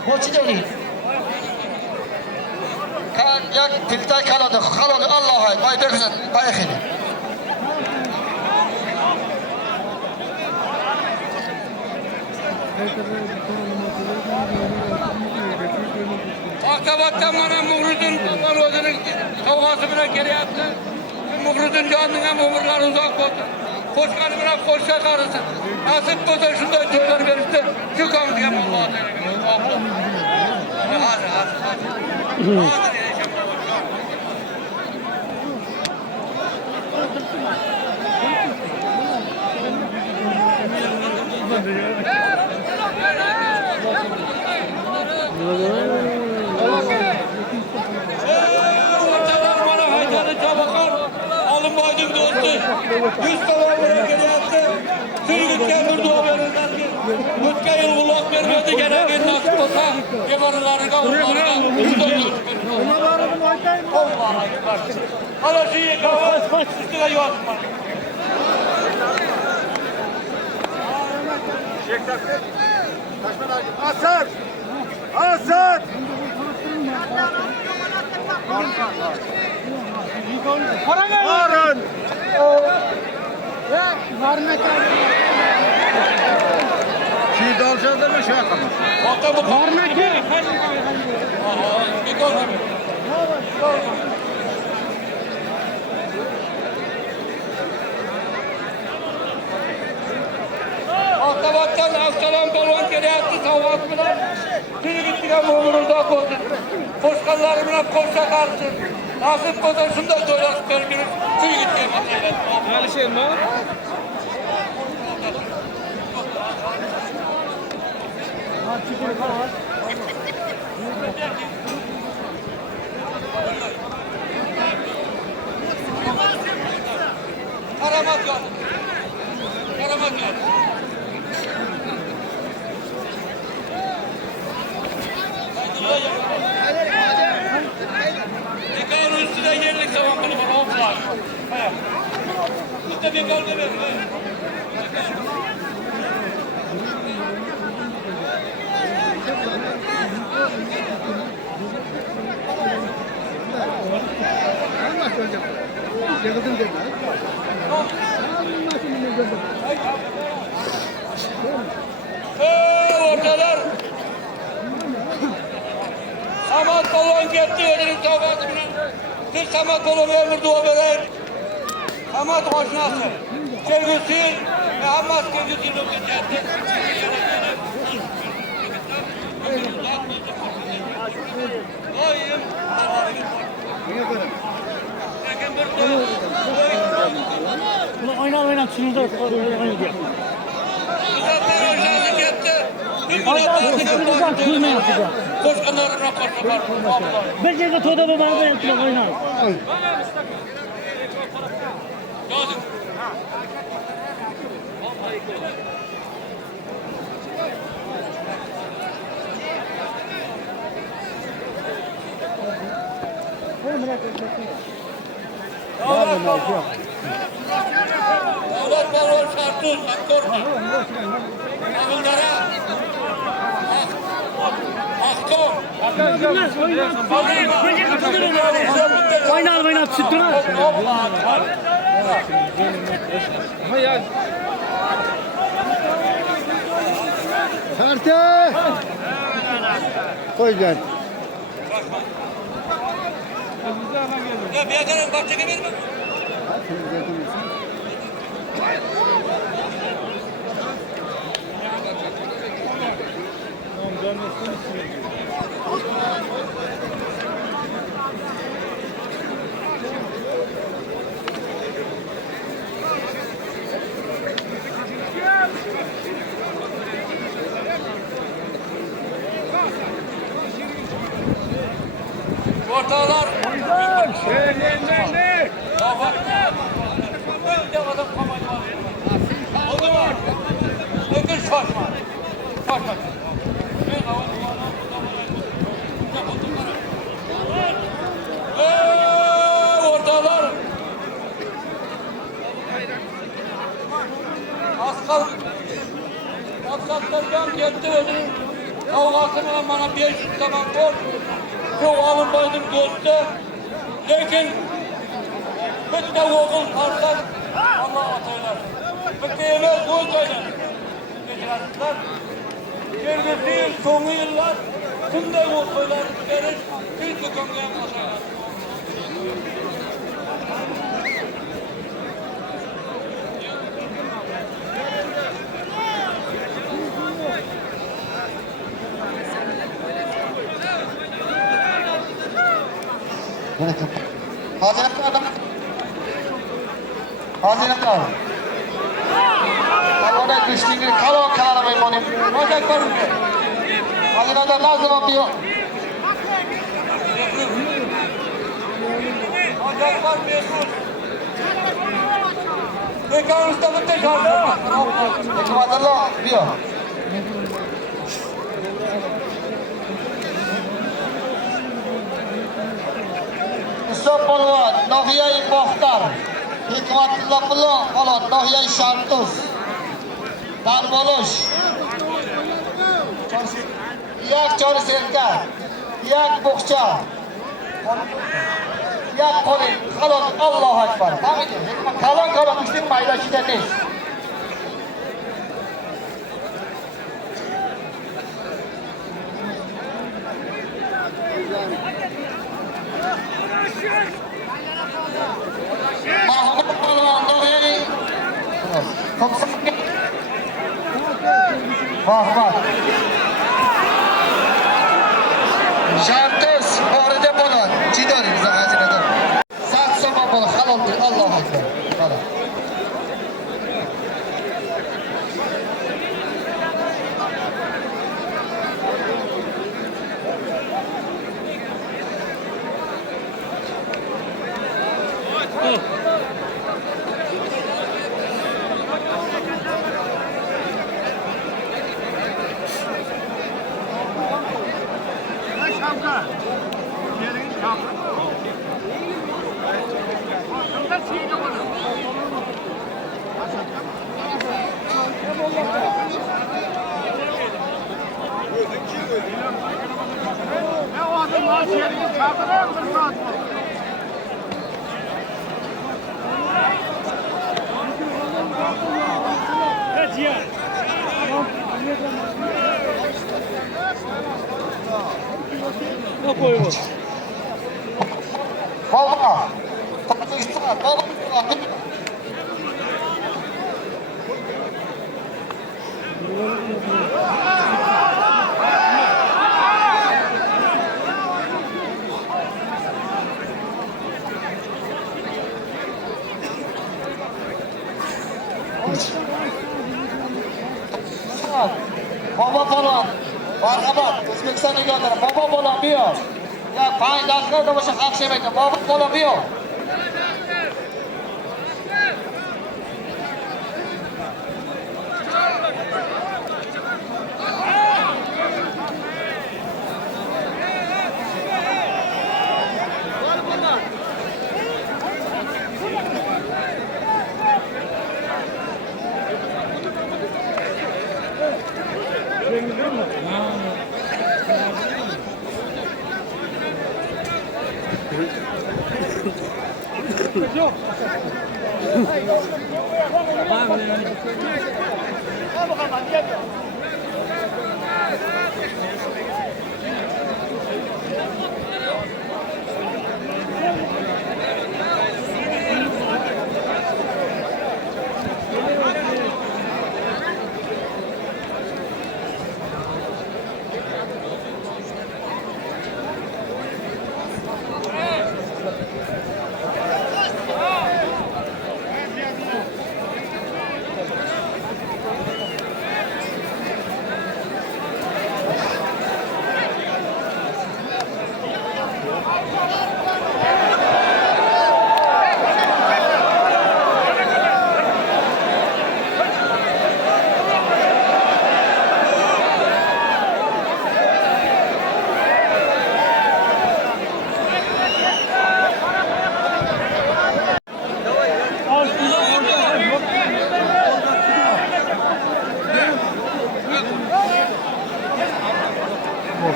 Bu çiziyorum. Kan yak tiltay kaladı. Allah'a. Bay beksin. Bay xili. Aktabat'tan bana Muhrid'in Muhrid'in kavgası bile geri attı. Muhrid'in canından umurlar uzak oldu. Koşkanı bile koşka karısı. Nasip olsa şundan söyler verip şu kanıya Allah'a derim. Hadi. Ortalar bana haytanı çabakar. Alınbaydın dostu. 100 dolar bana geliyordu. Sürgütken bir dua verirler ki. Mütke yıl bulak vermedi gene bir nasip olsa. Yabarılarına, onlarına. Allah'a ekber. Hala şeyi kahve üstüne yuvatma. Asad! Asad! Varın! Şey dalacağız mı şey yapalım? Hatta bu karnı gibi. Bir gol gibi. Aktabattan Aktalan balon geliyordu savvat bilen. Sürü gittiğine boğulurda koydun. Koşkanlarımla koşa karşın. Nasip kodan şunda doyasıp verginiz. Sürü gittiğine bakayla. Hali şey mi? Karamat yok. Karamat yok. Bekarın üstüne yerlik zaman bunu bana oklar. Bu da bekar demek. Ortalar. Samat balon gitti ödünün tavasını. Siz Samat balonu ömürdü o böyle. Samat hoşnası. Sevgisi ve Hamas sevgisi noktacaktı. Bunu oynar şurada oynayacak. Koşkanlarına koşkanlar. Bir kere toda bu bana yaptılar oynar. Devlet balon şartı, korkma. Bunlara Aktom. Oynar tuttular. Tarte! Koy gel. Ya bir yakarım bahçeye verme. Ortalar. Oldu mu? Öküz şaşma. Şaşma. Ortalar. Askallardan gitti ödüm. Kavgasını bana 500 zaman koy. Çok alınmaydım göster. Lakin bitti oğul karsan Allah ataylar. Bitti yemek koyacaklar. Geçirenler. Gelgisi sonu yıllar. Tümde oğullar verir. Hiç tutamlayan ataylar. Hazretler. Allah'a düştüğünü kalon kanına benim. Bacak var mı? Hazinada Nazım diyor. Acayipler mesut. Mekan ustamı tekrarda. Hikmatullah diyor. Usta Polvon, Nohiya-i Boxtar. Hikmatullah Polvon, Nohiya-i Shartuz. Darmolush. Yak Chori Serka. Yak Boxcha. Yak Qorin. Halol, Allohu Akbar. Hamidin. Kalon ishning maydashidan ne? Mahmud Polvon, Nohiya-i Mahmud. Shartuz, Borida Polvon. Chidori biza hazinada. Sat somon bo'lib halol deb Allohu akbar. Mana. Baba. Pakistan, baba. Baba Polvon, marhamat, O'zbekistonga yo'llar. Baba Polvon bu yoq. Ya, 5 daqiqada o'sha haq shemaydi. Baba Polvon bu yoq.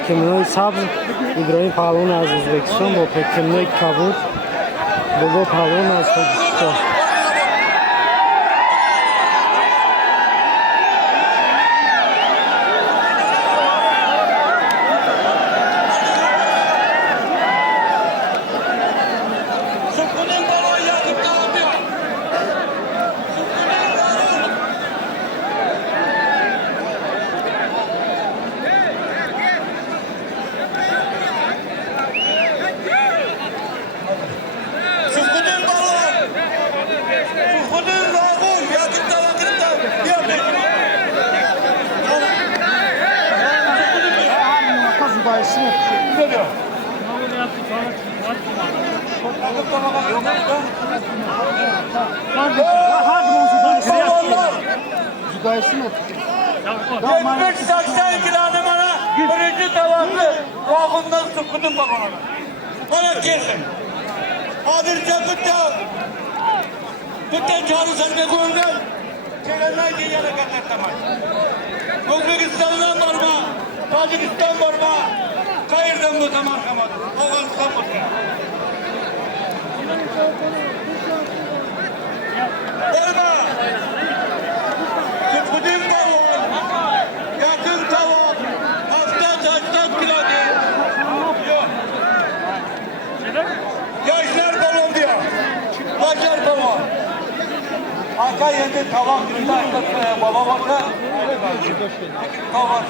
Kemnoy Sabz İbrahim Pahlavon az O'zbekiston با Kemnoy Kabut Bobo Pahlavon az Tojikiston. Zübayisini. Ne diyor? Zübayisini. 70-80 kilonu bana birinci tavası roğundan sıkıdım bak ona. Bana kesin. Adirce bütün çağrı sarıda koyundan çelenler ki yana katartamaz. Özbekistan'dan var mı? Tacikistan var mı? Kayırdan bu zaman kamadı. Afganistan bu zaman. Verme! Sıkıdım tavan, yakın tavan, hafta kilo değil. Yok. Yaşlar balon diyor. Yaşlar balon. Arka yerde tavan gibi taşlar baba bakar. Tavan.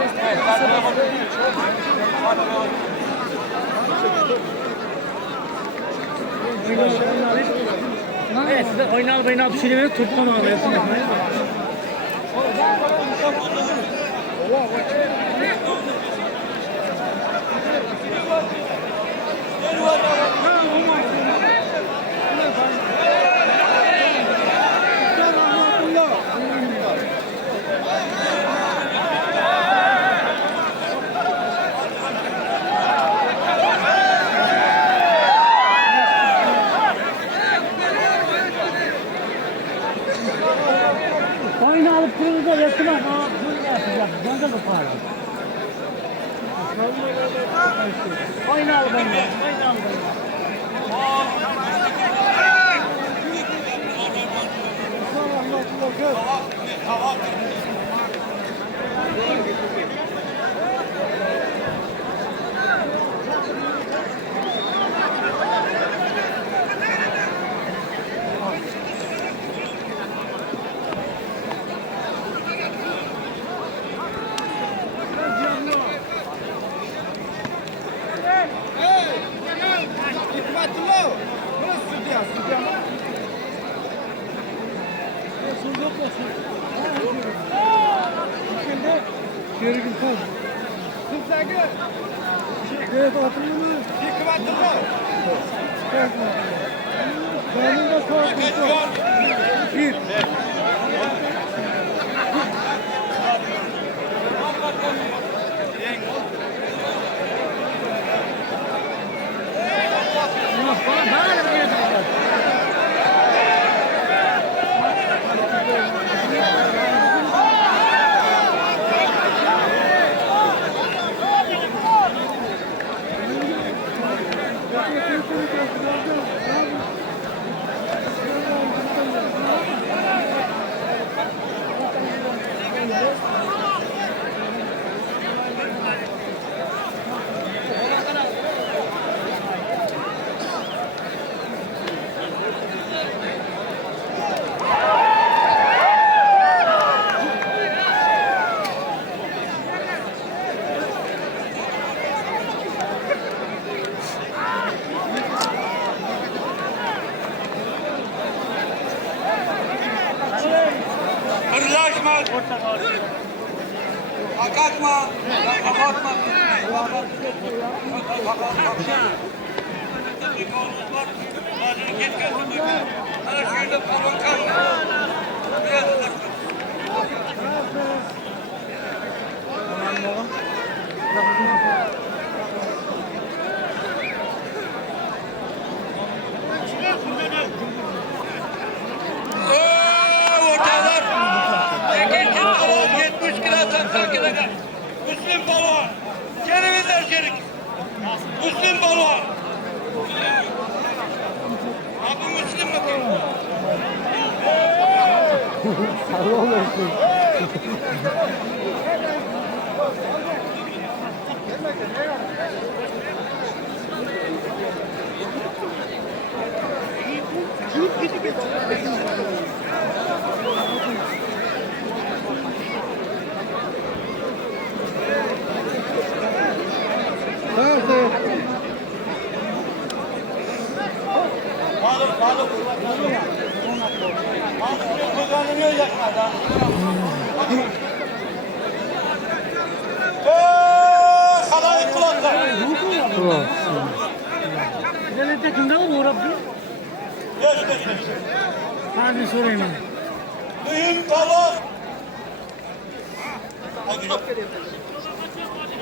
Evet, arkaya bakın. Evet, size oynar bir şey demiyor, tutman alıyorsun. Oyunu alıp kurulda resmen bunu yapacağım. Bunda mı para? Oyunu al benden. Oyunu al benden. Hırlaşma. Akatma. Kapatma. Müslüm balon. Kerevizler şerik. Müslüm balon. Abi Müslüm mü? Ulan. Devlette kimde var uğrap diye? Hadi sorayım. Büyük balon.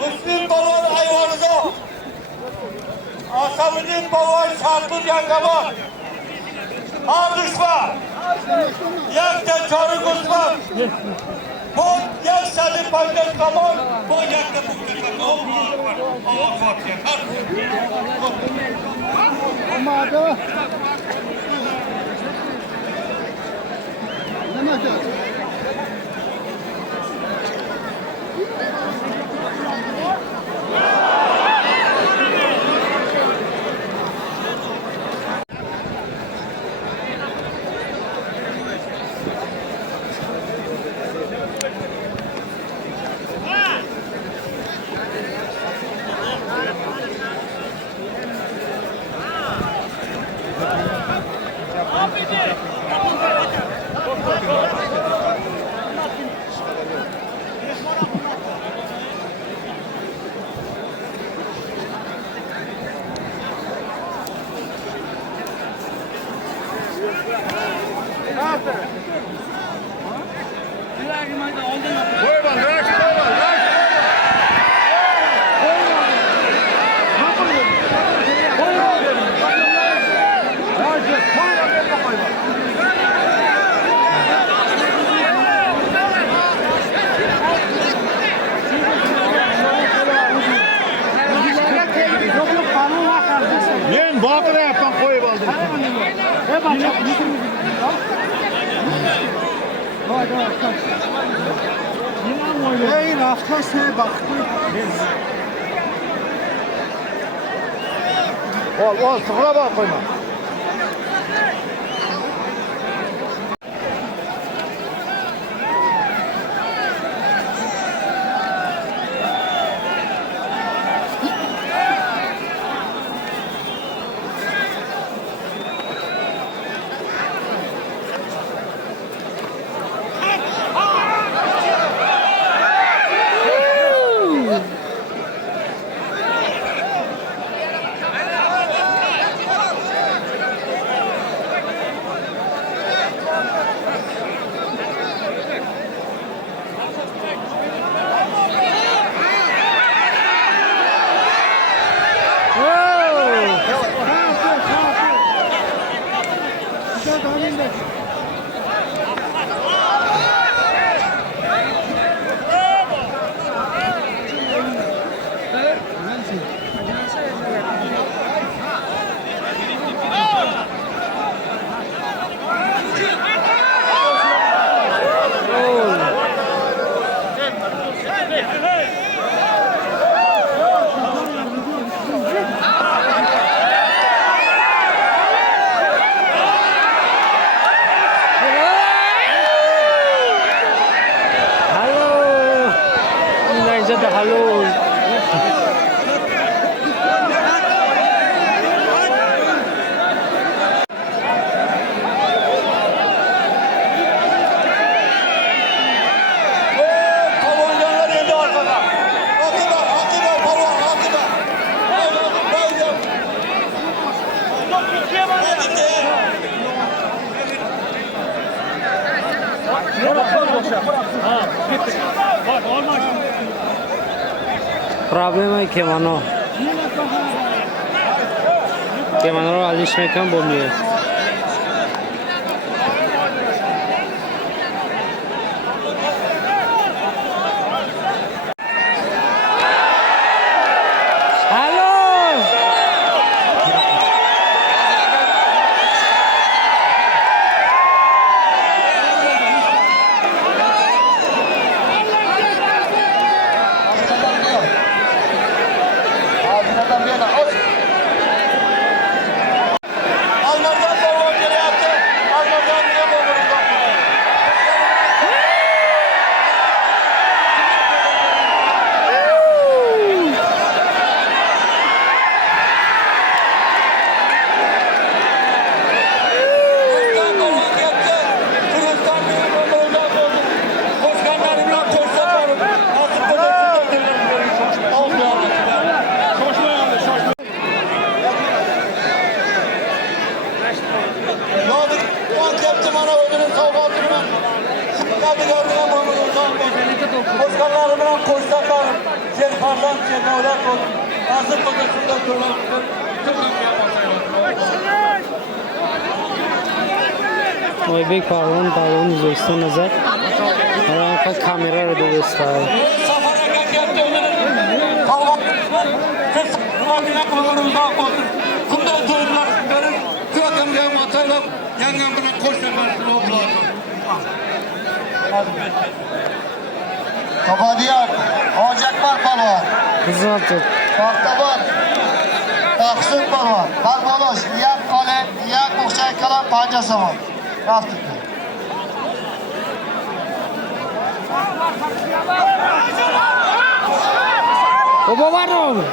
Müslüm balon hayvanıza. Asamızın balon şartlı yangalar. Aldışma. Yakta çarı kusma. Bu yak seni pandet kamon. Bu yakta bu kırma. Allah korkuyor. Ama ada. Ne madde? Ben bakıra yapan koyup aldım. Ey rafta şeye baktı. Ol sıkıla bak koyma. Indonesia dah halus. Kavuncanlar indi arkada. Akıda, akıda, balon, akıda. Baydım. Problema kemano. Kemano ro alishmekan bo'lmaydi. Allarda davlat olsun. Nasip odasında toylarımızın Türkiye'ye basayalım. Oybek Pahlavon, Pahlavon O'zbekiston nazar. Ana kamera da dostlar. Safara kaçırdı onların. Kavgatlar. Kırmızı konularımızdan olsun. Bundan toylar verin. Kırakamıya matayla yangan buna koşarlar. Kabadiyar, Ocakbar palvan, Kızıl tut. Paxtabar, Taqsim palvan, Qalbalosh, Iyaq Qole, Iyaq O'xshay Kalam, Panja Somon. Raftik. Oba var mı?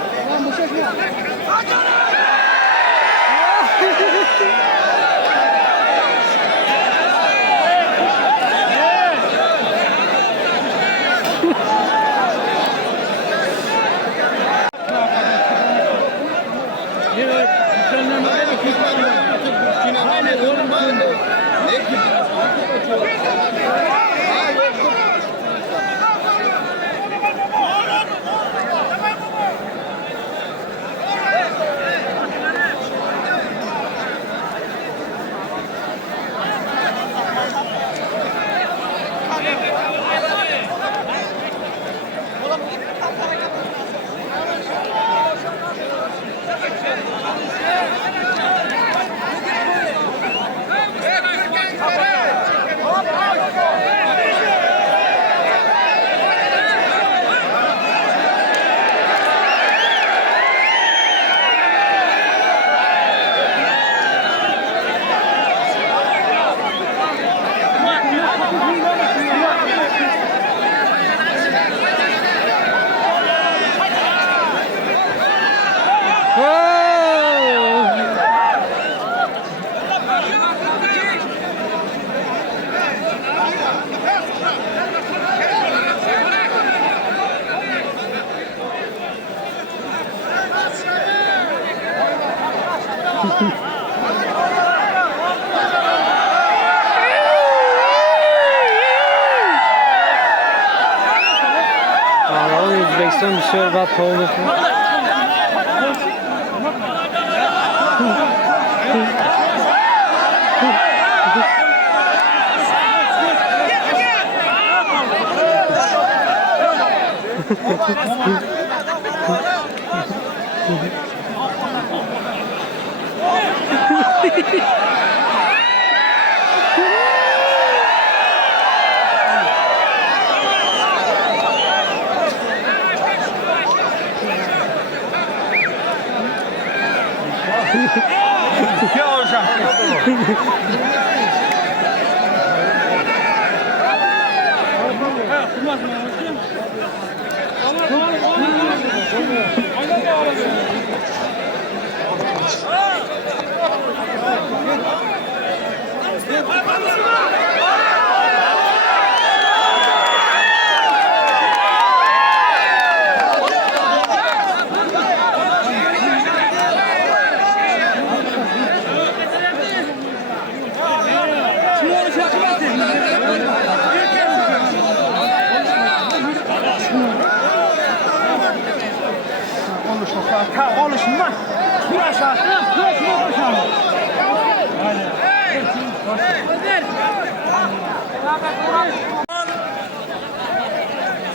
Pahlavon O'zbekiston Bishor va To'g'ri.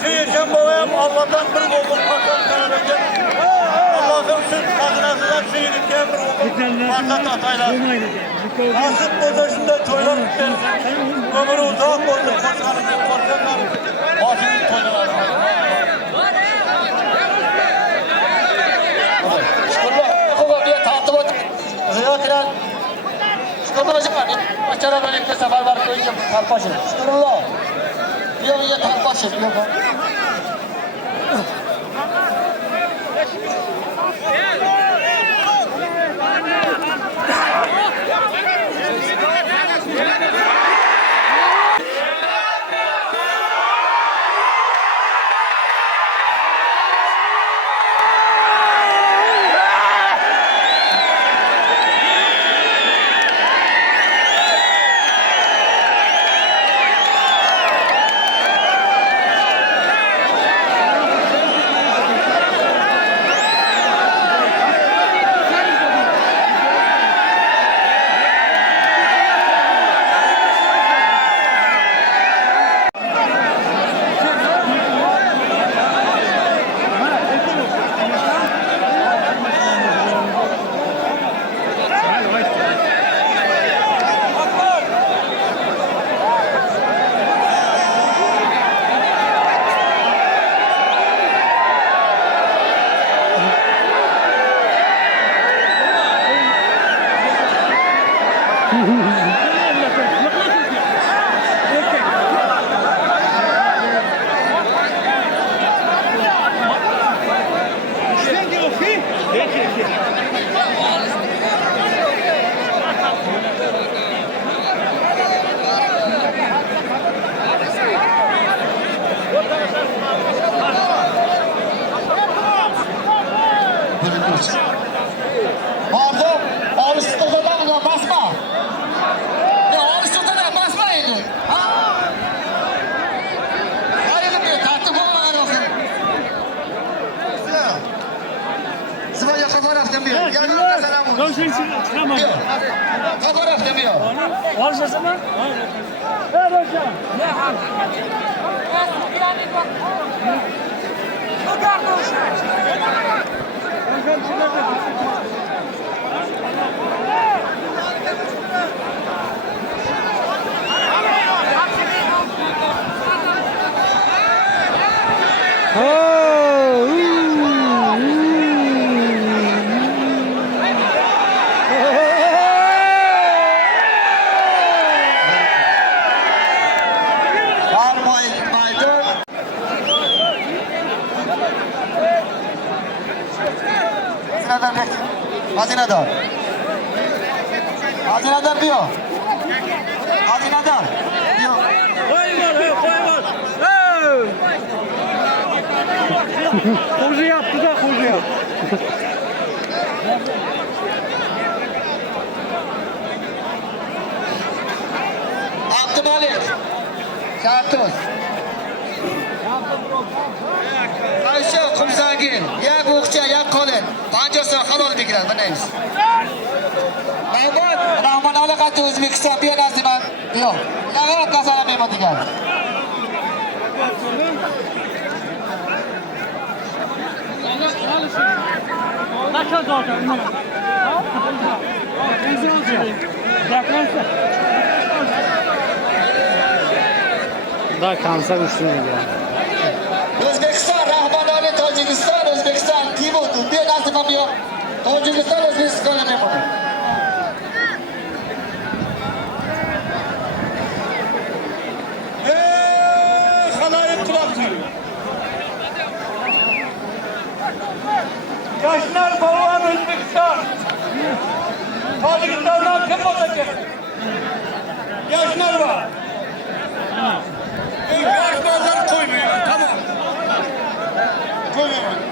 Seyircan babayım Allah'tan bir oğul fakat tanıdıkken Allah'ın süt kadınasından seyirken bir oğul fakat ataylar. Nasip bozasında toylar bitlersin. Ömrü uzak oldu koşkanızın korkanlar. Başını toylar. Şükürler. Kuba diye tatlı bot. Ziyatiler. Şükürler hocam. Başara bölükte sefer var köyünce kalpaşın. Şükürler. Diye kalpaşın. Bölükmüş. Vardı. Alıştırda da basma. Ne alıştırda da basma yedi. Ha? Hayırlı bir tatlı olmadan olsun. Sıva ya fotoğraf demiyor. Yanına selam olsun. Dön şimdi çıkamam. Fotoğraf demiyor. Varsa zaman. Ver hocam. Ne hal? Hazinedar. Hazinedar diyor. Hazinedar diyor. Kozu yaptı da kozu yaptı. Abdümalik. Şartuz. Ayşe Kumsagin. Ya Buğça ya Kolin. Pancası halol bigran. Bunayız. Rahman alakatı Özbekistan bir naziman. Yok. Ya kazanamayım o diğer. Ne kadar olacak? Ne olacak? Yaklaşık. Da kansa uçtunuz ya. Özbekistan, Rahman Ali, Tojikistan, Özbekistan. Kim oldu? Bir nazimam yok. Tojikistan, Özbekistan ne bunu? Halayık kulak duyuyor. Yaşlar Balvan Özbekistan. Tacikistan'dan kim olacak? Yaşlar var. Yaşlardan koymuyor. Tamam. Koymuyor.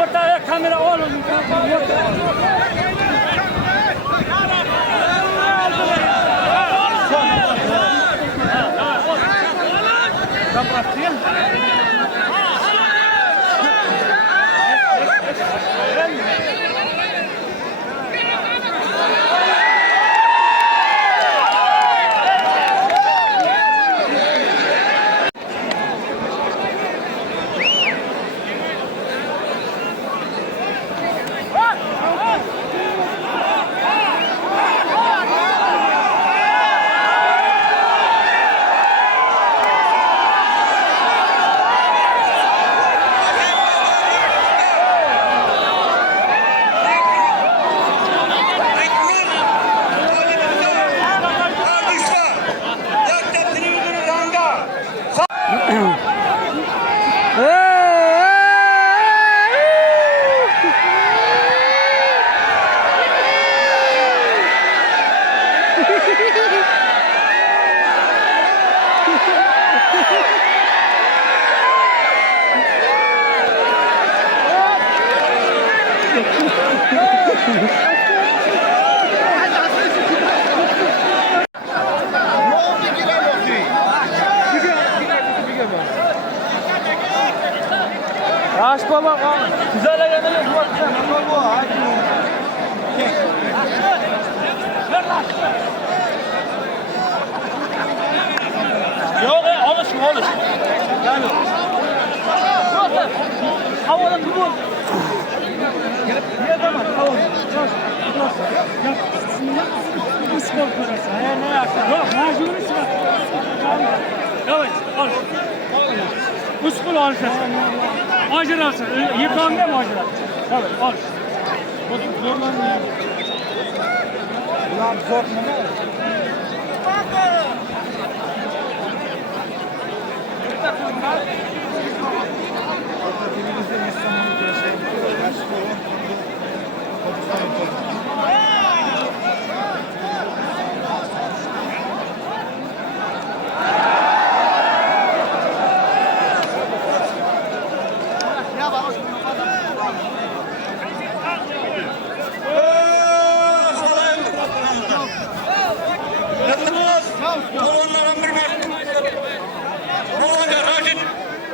Ortaya kamera alın. Yaş baba güzel ayağına yok. Yok alışın. Gel. Havada kumur. Ne zaman? Havada. Yap. Üç gol parası. Ne yapsın? Yok, macunu sıra. Evet, al. Üç gol alsın. Macera alsın. Yıkandı macera. Evet, al. Zorlanmıyor. Ulan zor mu ne? Balonlardan bir bak. Balonda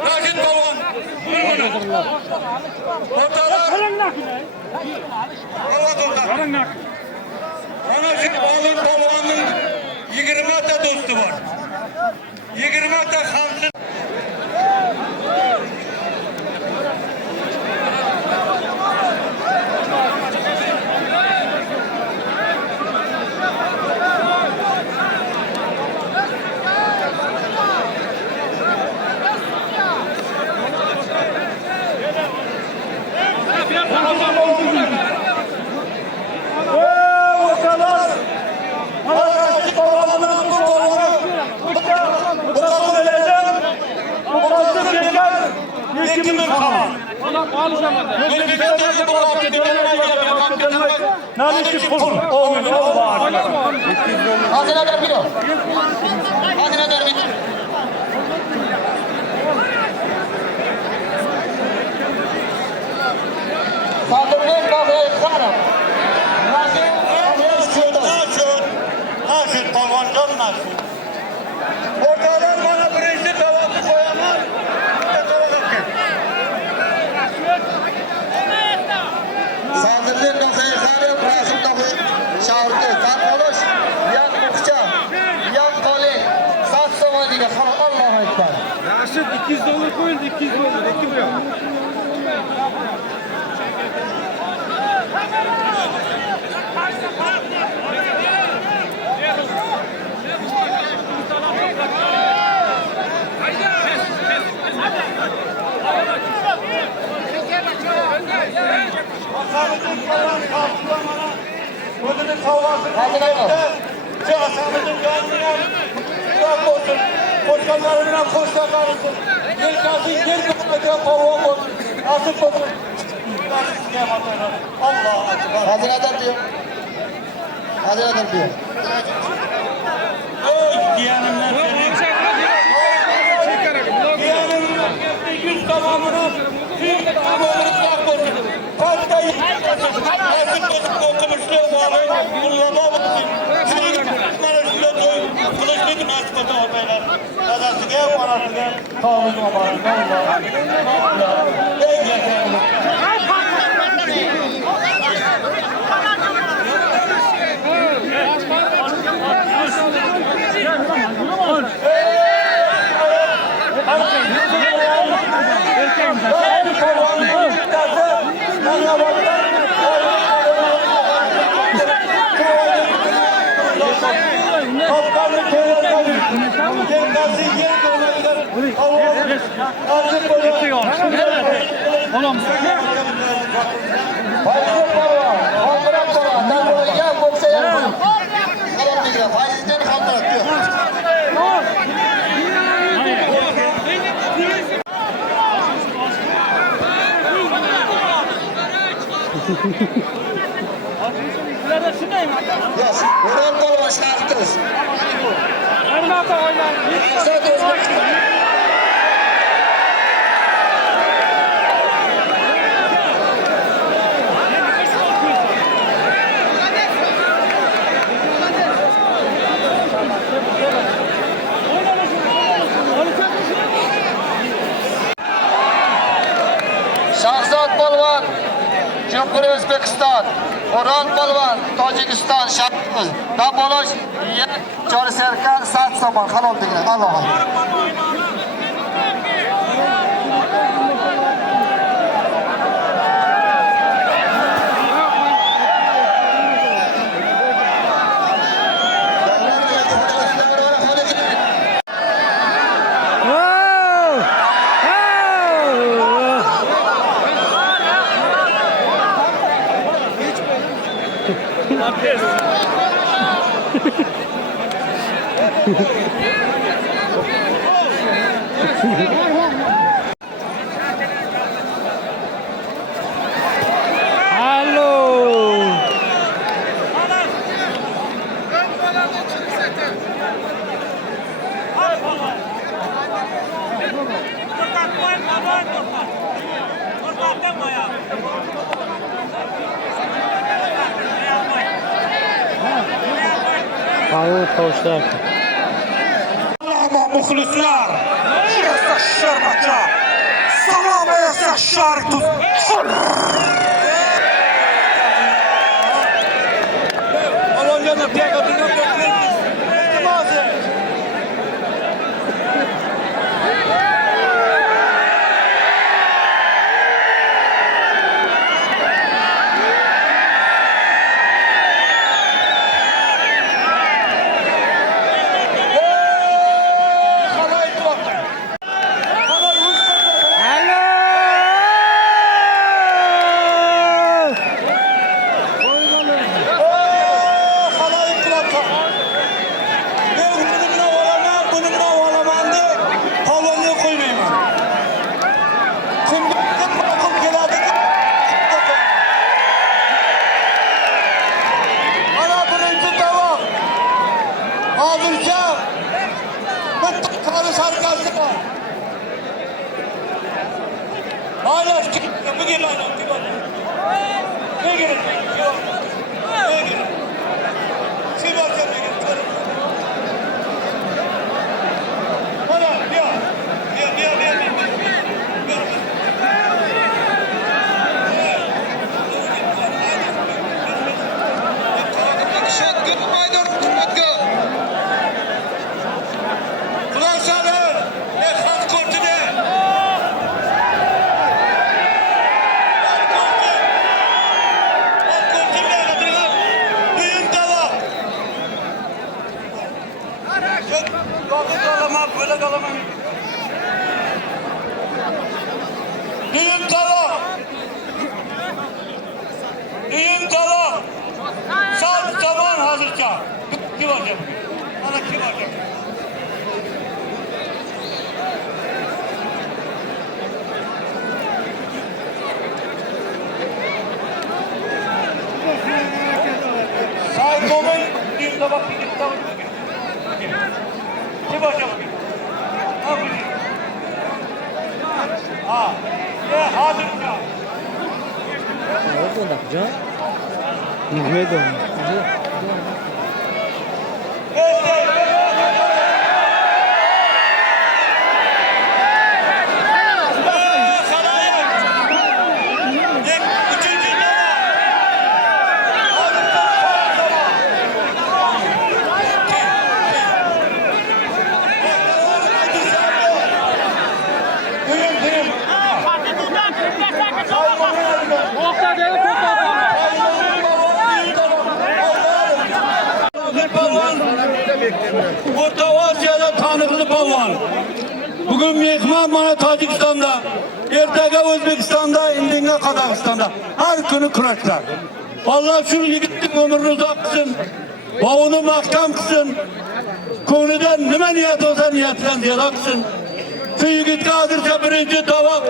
Raşit balon. Ortalar. Allah tutar. Ona şu balonun 20 ta dostu var. 20 ta hamsi. Hazineler biliyor. Hazineler biliyor. Saldırının kafayı kırarım. Naşit baloncan naşit. Ortalar bana birinci tavası koyamaz. Saldırının kafayı kırarım. Rasim kafayı çağırdı. Sarhoş. Yan mukça. Yan koli. Sat zaman diye. Allah'a ekber. Raşit 200 dolar koyuldu, 200 dolar. Eki buraya. Asamızın falan kalkılamana. Gözünün kavgası. Hazine mi? Şu asamızın canına. Bırak olsun. Koşkanlarına koşsa karısın. Gel kalsın, gel kalsın. Pavuğum olsun. Asıp olsun. Allah akbar. Hazineden diyor. Hazineden diyor. Ey diyenimler seni. Diyenimler yüz tamamına. Yüz tamamını bırak olsun. Kaçta asıp olsun okumuşluğu bağlayın. Kullama olsun. Şunu bana şöyle doyun. Kılıçlı gün asıpata o beyler. Dadası gel, parası gel. Sağlıkla bana. Ne Allah. Ey yeterim. Kaptanlık köylerden gel kalsın, gel dolaylar. Oğlum. Faizli para. Kaldırak para. Ben buraya gel boksa yapmayın. Tamam diyeceğim. Faizden kaldırak diyor. Yes. Buradan kol başlarız. Shahzod Polvon, Cumhuriyet O'zbekiston, O'ron Polvon, Tojikiston, Shahzod, Dabolosh, Jori Serkan, Sat Somon, halol degan. Alloh. Hallo. Pavu tavuşlar. Ama muhlisler. Yasa şerbaça. Salama yasa şaritus. Alonya'da piyakatını bekleriz. Mazi. Düğün tamam. Saat zaman hazırca. Kim olacak? Bana kim olacak? Saat olun. Düğün tabak bir git tamam. Kim olacak? Ha bu. Ha. Hazırca. Nerede yapacağım? Nerede? Orta Asya'da tanıklı balvan. Bugün mehman bana Tacikistan'da, ertege Özbekistan'da, indinge Kazakistan'da. Her günü kıraçlar. Allah şu yiğitin ömrünü uzak kılsın, bavunu mahkam kılsın. Konudan nime niyet olsa niyetinden ziyada kılsın. Şu yiğit kalırsa birinci tavak,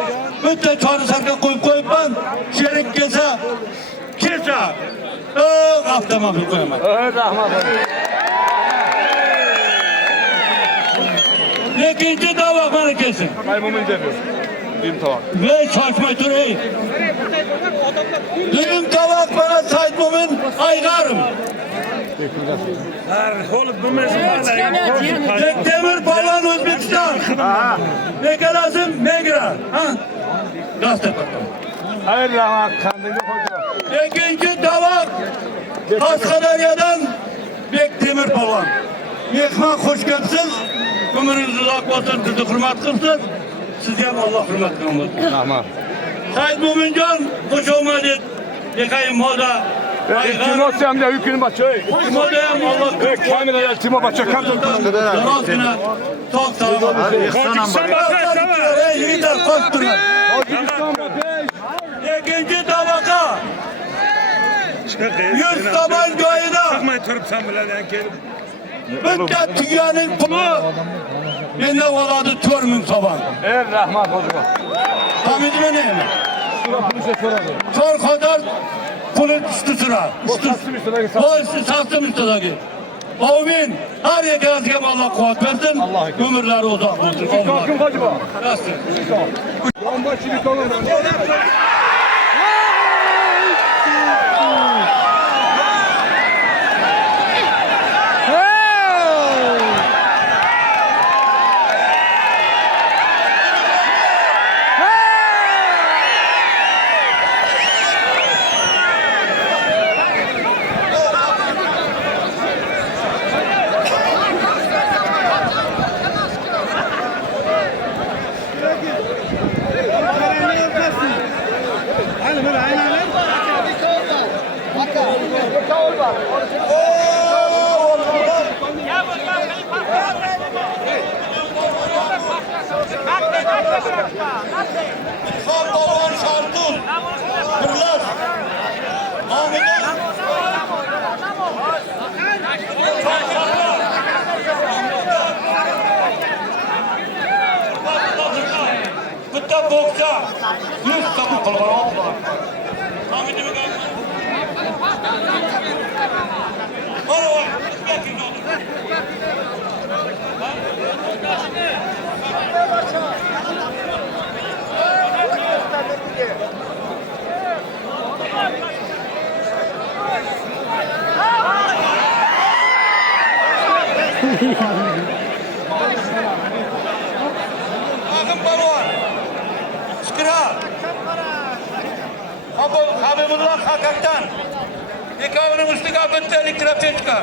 mütte çarı sarka koyup ben, şerik kese, aftama bir koyamam. İkinci tavak bana kesin. Kaymomun cebi. Düğüm tavak. Ve saçma türeyi. Düğüm tavak bana saçmamın aygarım. Demir Palan Özbekistan. Ne lazım? Ne girer? Gazete bakalım. Hayır ama kandili koydu. İkinci tavak Kaskaderya'dan Bekdemir Palan. Mehman hoş geldiniz. Ömrünüz uzak olsun, sizi hürmet kılsın. Size Allah hürmet kılsın. Tamam. Said Mumincan, hoş olmadı. Yıkayım moda. Timosyan da yükünü başıyor. Modem Allah Kamile gel Timo başa kanton kanton. Yalasına çok sağ olun. Yiğitler koştular. İkinci tabaka 100 tabanca Çıkmayın turp sen bilen en kelip. Bitta tuyaning puli menda bo'ladi 4000 so'm. Evet rahmat hocam. Hamidmi nima? Tor qadar puli tushdi sira. Voy siz sattım istedagi. Amin. Her yeganizga Allah quvvat bersin. Ömürleri uzoq bo'lsin. Kalkın hocam. Nasıl? Bomba çilik olur. Polvon Shardul. Birlash. Hamidjon. Bitta bokschi 100 so'm qilib oldi. Hamidjon. Polvon, Akın balon. Çıkıra. Habibullah Hakak'tan. Yekavının üstüne bitti elektrikten çıkar.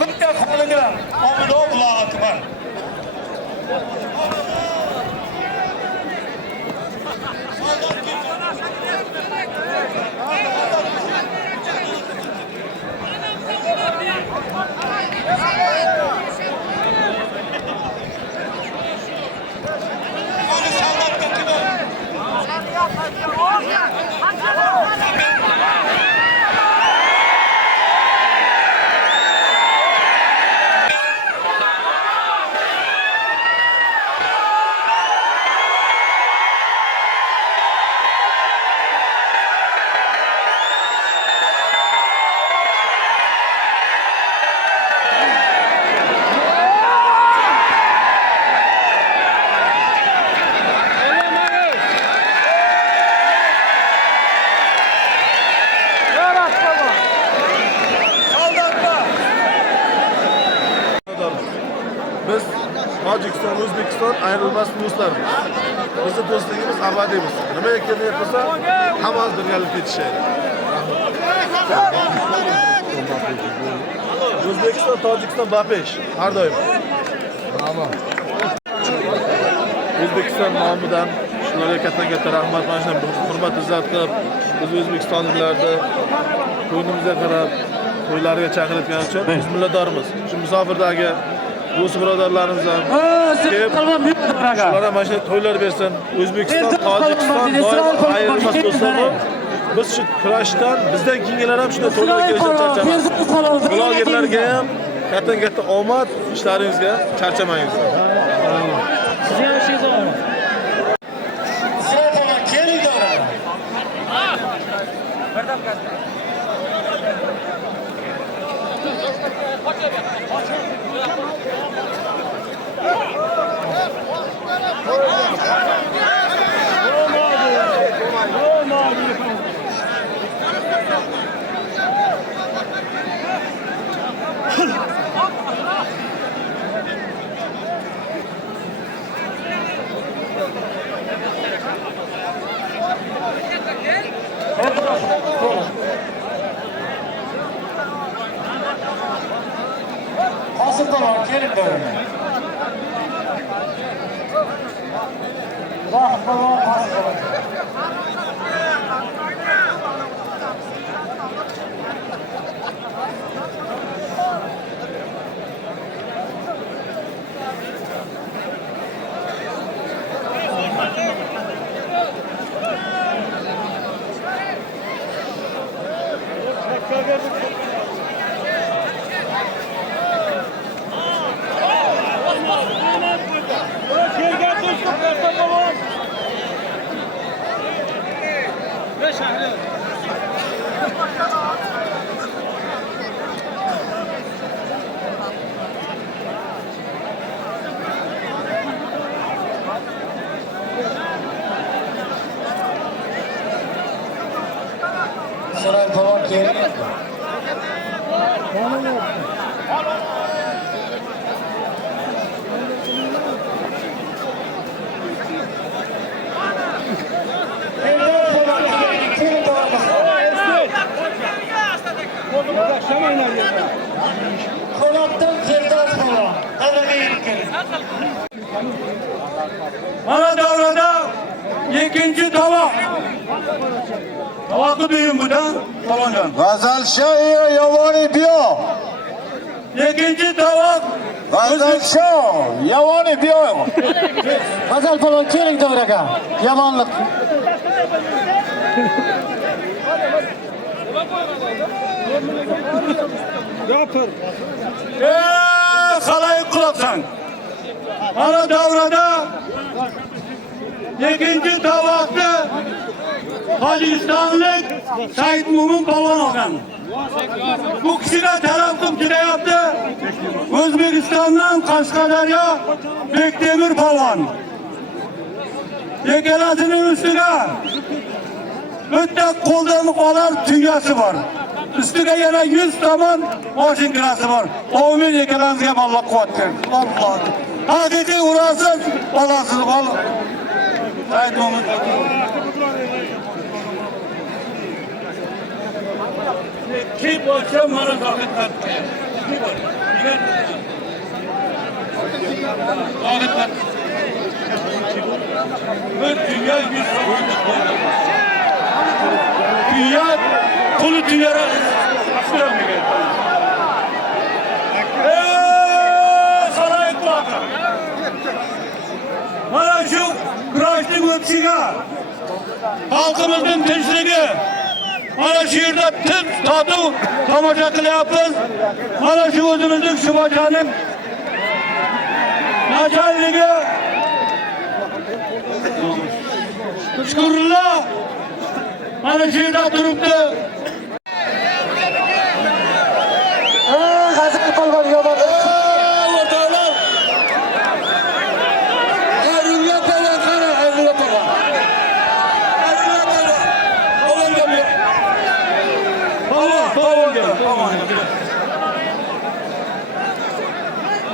Bitti halıgılar. Abdullah Akbar. Biz Tojikiston, O'zbekiston ayrılmaz do'stlarmiz. Bizni do'stligimiz abadiymiz. Nima ekan yapsa hammamiz birgalikda yetishaylik. O'zbekiston, Tojikiston bapesh har doim. O'zbekiston nomidan shularga katta rahmat, mana shunday hurmat izzat qilib, biz o'zbekistonliklarni to'yimizga qarab, to'ylariga chaqirayotgani uchun biz minnatdormiz. Shu musofirdagi do'st birodarlarimiz ham shular ham mana shunday to'ylar bersin. O'zbekiston, Tojikiston doim ayrilmas do'stlar. Biz shu kurashdan bizdan keyingilar ham shunday to'ylarga kelishib charchamaymiz. Blogerlarga ham katta omad, ishlaringizga charchamayinglar. Kasım'dan gelin böyle. Bak baba Kasım'dan. Polat'tan Firdevs Polat. Tebrik ederim. Mana davrada ikinci tavak. Tavakı duyun bu da. Tavancan. G'azalshoh Yovoni biyo. İkinci tavak. G'azalshoh Yovoni biyo. G'azal polvon keling davraga. Yomonlik. Halayık kulaksan. Mana davrada ikinci tavakta Pakistanlık Said Mumun Palvan olgan. Bu kişiler taraflık yaptı. Özbekistan'dan Kaşkadarya Bekdemir Palvan. Yekelasının üstüne müttek koldanlık olan tünyası var. Üstüne yana 100 taman maşin kirası var. Oğumun yekelanızga Allah kuvvet verir. Allah. Hakiki uğrarsız, balasız ol. Said Mumun. Kim baksa bana takip et. Takip et. Dünya 100 taman. Dünya kulu dünyara açtıramıyor. Saray kulakta. Bana şu kıraçlık ötüşüne, halkımızın tinçliği, bana şiirde tüm tadı tamaşa kılayapız. Bana şu özümüzün şu bacanın naçarlığı, şükürler, bana şiirde duruptu. G'azal polvon yomonlik.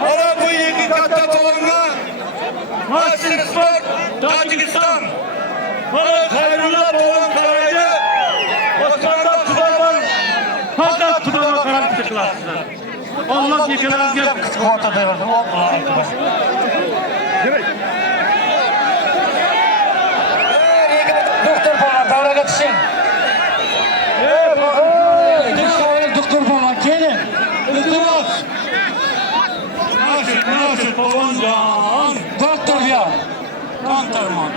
Bana bu iki katta tavanla Master Sport Tacikistan. Bana hayrına olan karaydı. Osman'da tutamam. Fakat tutama karar çıkılasınlar. Allah yıkılarınızga kıskıvata verirdim. Allah. Doktor polvon davraga tushing. Doktor polvon keling. İltimas. Nasıl Pavancan? Doktor ya. Kantarman.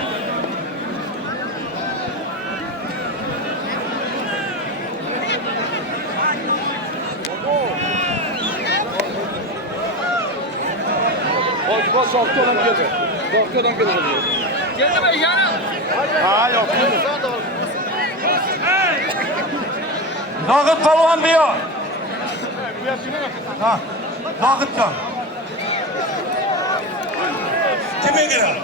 Dağıt Palvan diyor. Ha, Dağıtcan. Kime girer?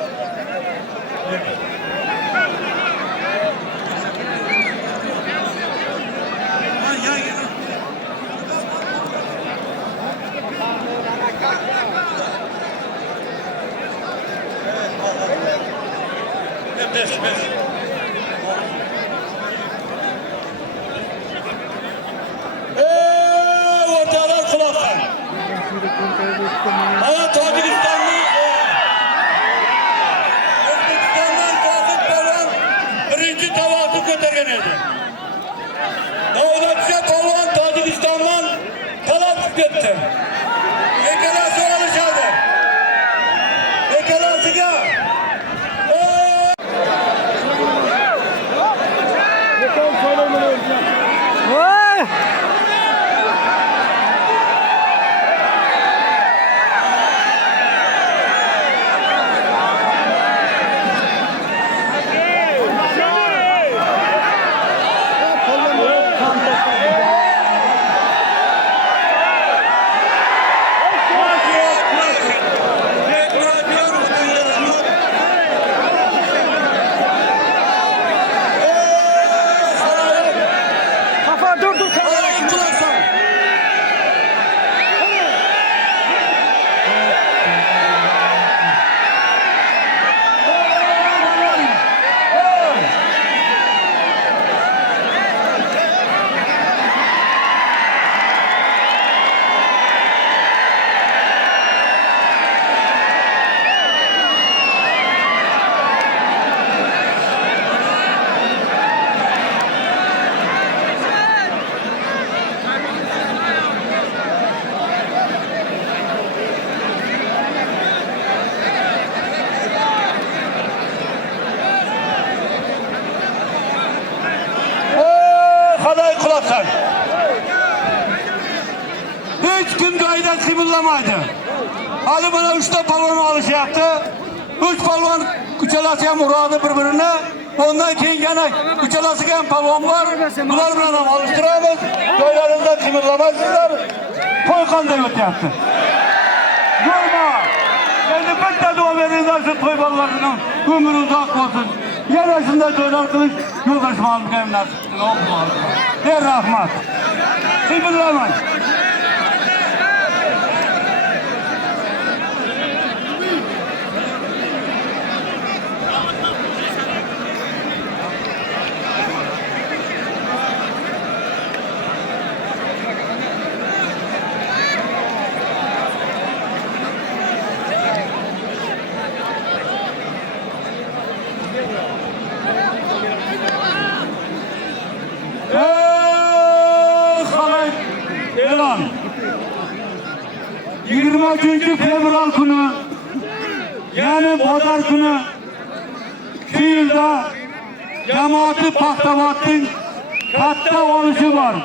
Beş. Ortalar kulaklar. Ama Tacikistanlı Özbekistan'dan kalkıp falan birinci tavası götürgen edi. Davlatça Palvan Tacikistan'dan kalap gitti. Ekelası alışadı. Ekelasıga Aday kulaksan. Hiç kim gaydan kıymıllamaydı. Hadi bana 3 palvan alışı yaptı. 3 palvan uçalasıyan uğradı birbirine. Ondan keyin yana uçalasıyan palvan var. Bunlar bilen alıştıramız. Köylerimizden kıymıllamaysızlar. Toy kanda yaptı. Durma. Şimdi bitti dua verirler şu toy ballarının. Ömür uzak olsun. Yarasında toylar kılıç. Yoldaşım aldık emler. Ey rahmat. Kıymıllamayın. Elan 23 fevral günü yani pazar günü şu yılda cemaati Paxtavat'ın katta oluşu var.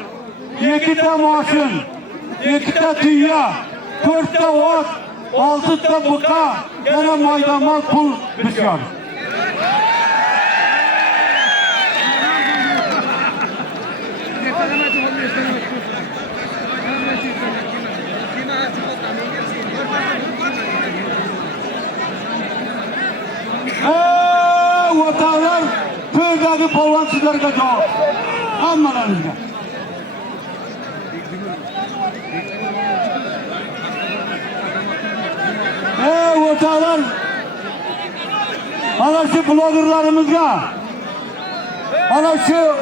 2 maşın, 2 tüyya, 4 ot, 6 bıka, yana maydamal pul düşer. Vatanlar köydeki polvansızlarga cevap. Hammalarınızga. Vatanlar ana şu blogerlarımızga, ana şu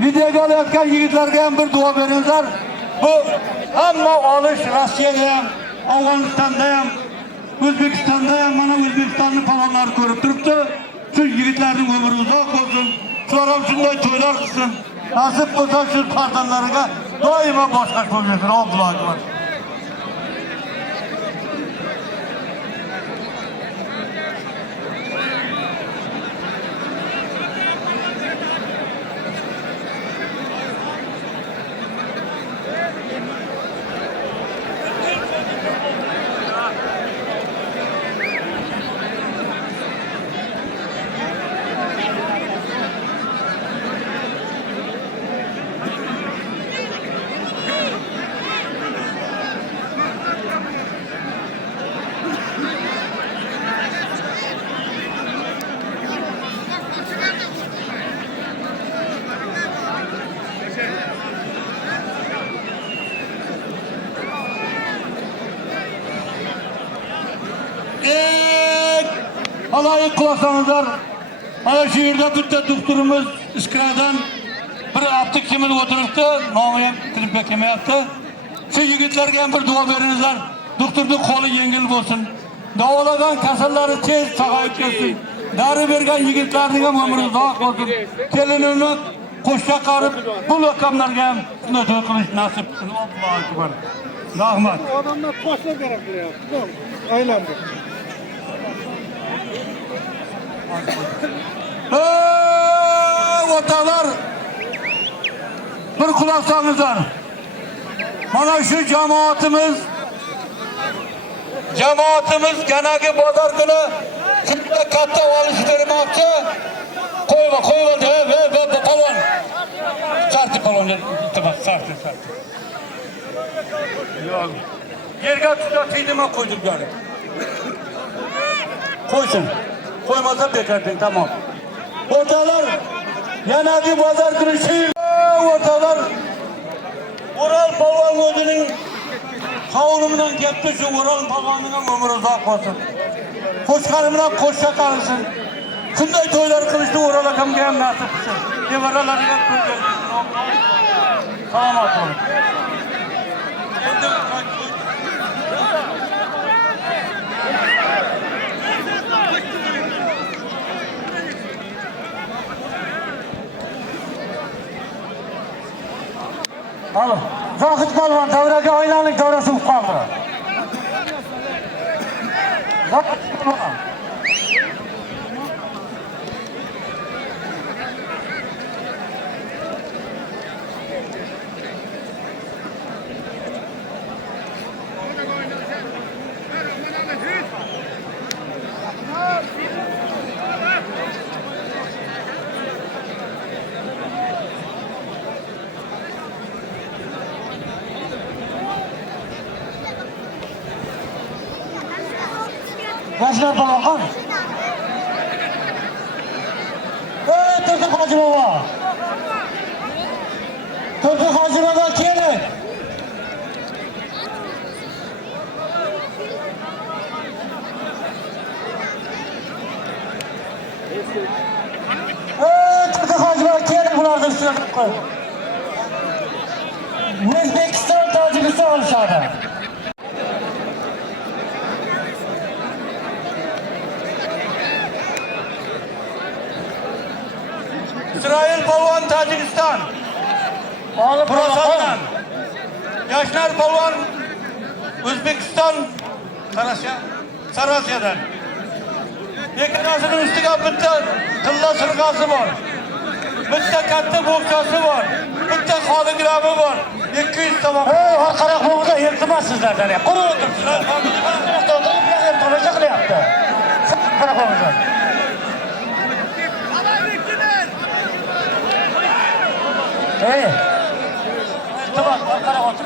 videoga olayotgan yigitlarga ham bir duo beringlar. Bu hamma olish Rossiyada ham, Afg'onistonda ham, O'zbekistonda ham mana O'zbekistonning palonlari ko'rib turibdi. Shu yigitlarning umri uzoq bo'lsin. Ular ham shunday to'ylar qilsin. Nasib bo'lsa shu farzandlariga doimo boshqash bo'lib yursin. Allohu akbar. Alayı kulaksanızlar. Ana şu yerde bitti doktorumuz İskira'dan bir aptik kimini oturuptu. Namıyım klip bekeme yaptı. Şu yigitlerge bir dua verinizler. Doktorun kolu yengil olsun. Davalagan kasalları tez sağayıp gelsin. Darı vergen yigitlerinin ömrü uzak olsun. Gelinini koşa karıp bu rakamlarga hem şunday kılıç nasip kılsın. Allahu akbar. Rahmat. Adamlar pasla gerekli ya. Aylandı. Vatanlar bir kulaksanızlar. Mana şu cemaatimiz genelki pazar günü şurada katta alış vermekçi. Koyma ve palon. Sartı palon. Tamam sartı. Yok. Yerga tuta filme koyduk yani. Koysun. Koymasa bekardın tamam. Ortalar yanagi pazar günü şehir. Ortalar Ural Palvan o'zining qavlumidan ketdi shu Ural Palvonining umri uzoq bo'lsin. Qo'shqari bilan qo'shqa qarisin. Shunday to'ylar qilishni Ural akamga ham nasib qilsin. Nevaralariga to'y bersin. Salomat bo'ling. Alın. Zohid Palvon davraga aylanlik davrasi bo'lib qoldi. Zohid Palvon. Yaşlar Balkan. Turgut Hacı Baba. Turgut Hacı Baba kelin. Turgut Hacı Baba kelin bulardan üstüne koy. Özbekistan, Tacikistan aşağıda. İsrail Polvon Tacikistan. Burasandan. Yaşnar Polvon Özbekistan Sarasya'dan. Yekanasının üstüge bitti tilla sırgası var. Bitti katta boğçası var. Bitti halıgramı var. 200 tamam. Halkarak boğuza yırtılmaz sizlerden ya. Kuru otursunlar. Oturup yakın tolaşı kılı yaptı. Halkarak boğuza. Tamam, halkarak otur.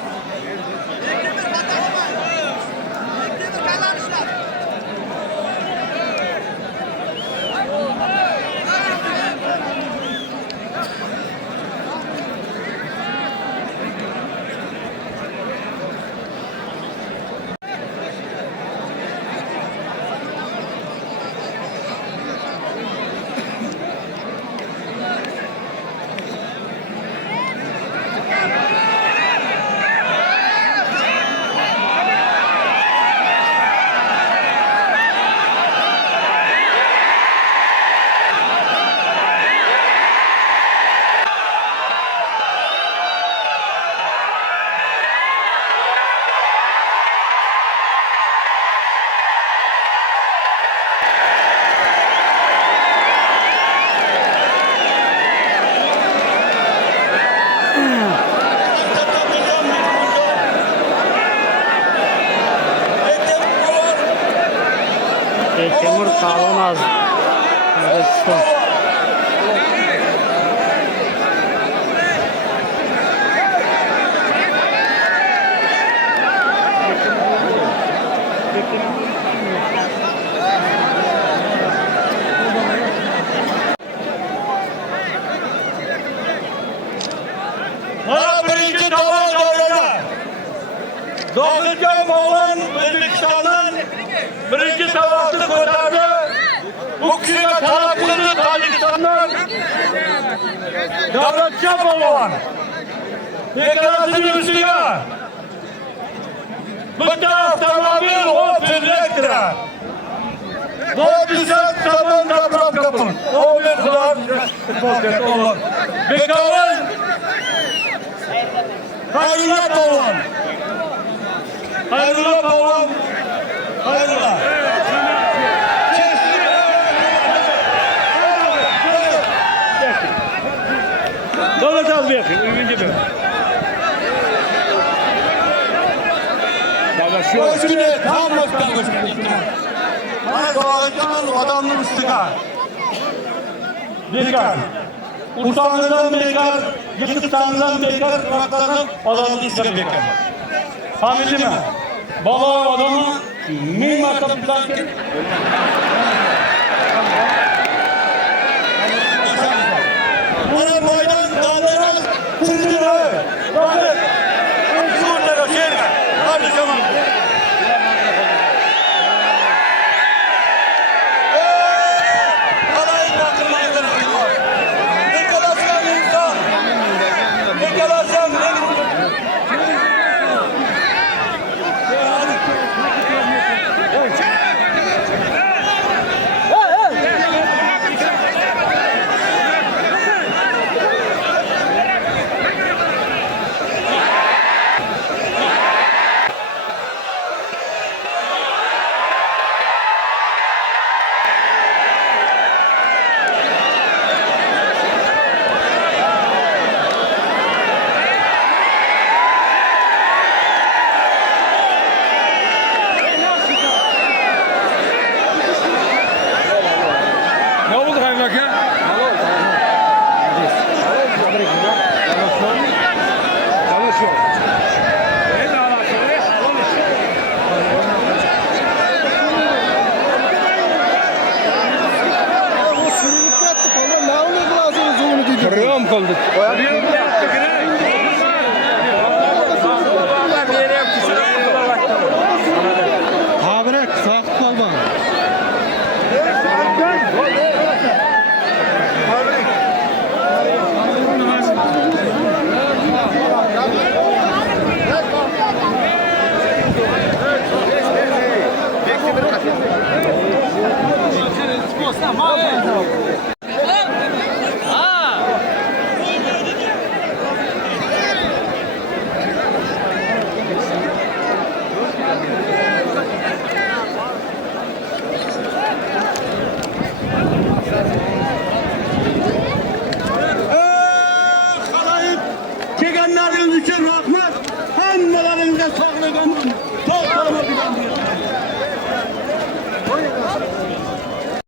Temur Pahlavon az. Özbekistan. Bana birinci tavan doyurlar. Zohidjon Moğlan O'zbekistondan birinchi tavasini ko'tardi. Bu kishiga talab qildi Tojikistondan. Davlatjon Mo'g'lon bekalasining ustiga bitta avtomobil o'tib elektra. Bu bizat tamam kapıp kapın. O bir kadar Allah. Bekalın. Hayırlı Polvon. Hayırlı Polvon. Hayırlı. Davlat abi yakın. Ürün gibi. Davlat şu an. Üstüne tam nokta gösterdi. Bana doğacağın adamın üstüne. Bekar. Utanıdan bekar, yıkıktanıdan bekar, kulaklardan adamın üstüne bekar. Hamidi mi? Baba adamı mimar kapıdan ki. Bana boydan dağlara çizdiler. Bakın. Şurada şehirde. Hadi zaman. Alayın bakılmayı kırıklar. Yıkılasın insan. Yıkılasın. qildik. Habire saqit qolma. Mağdur.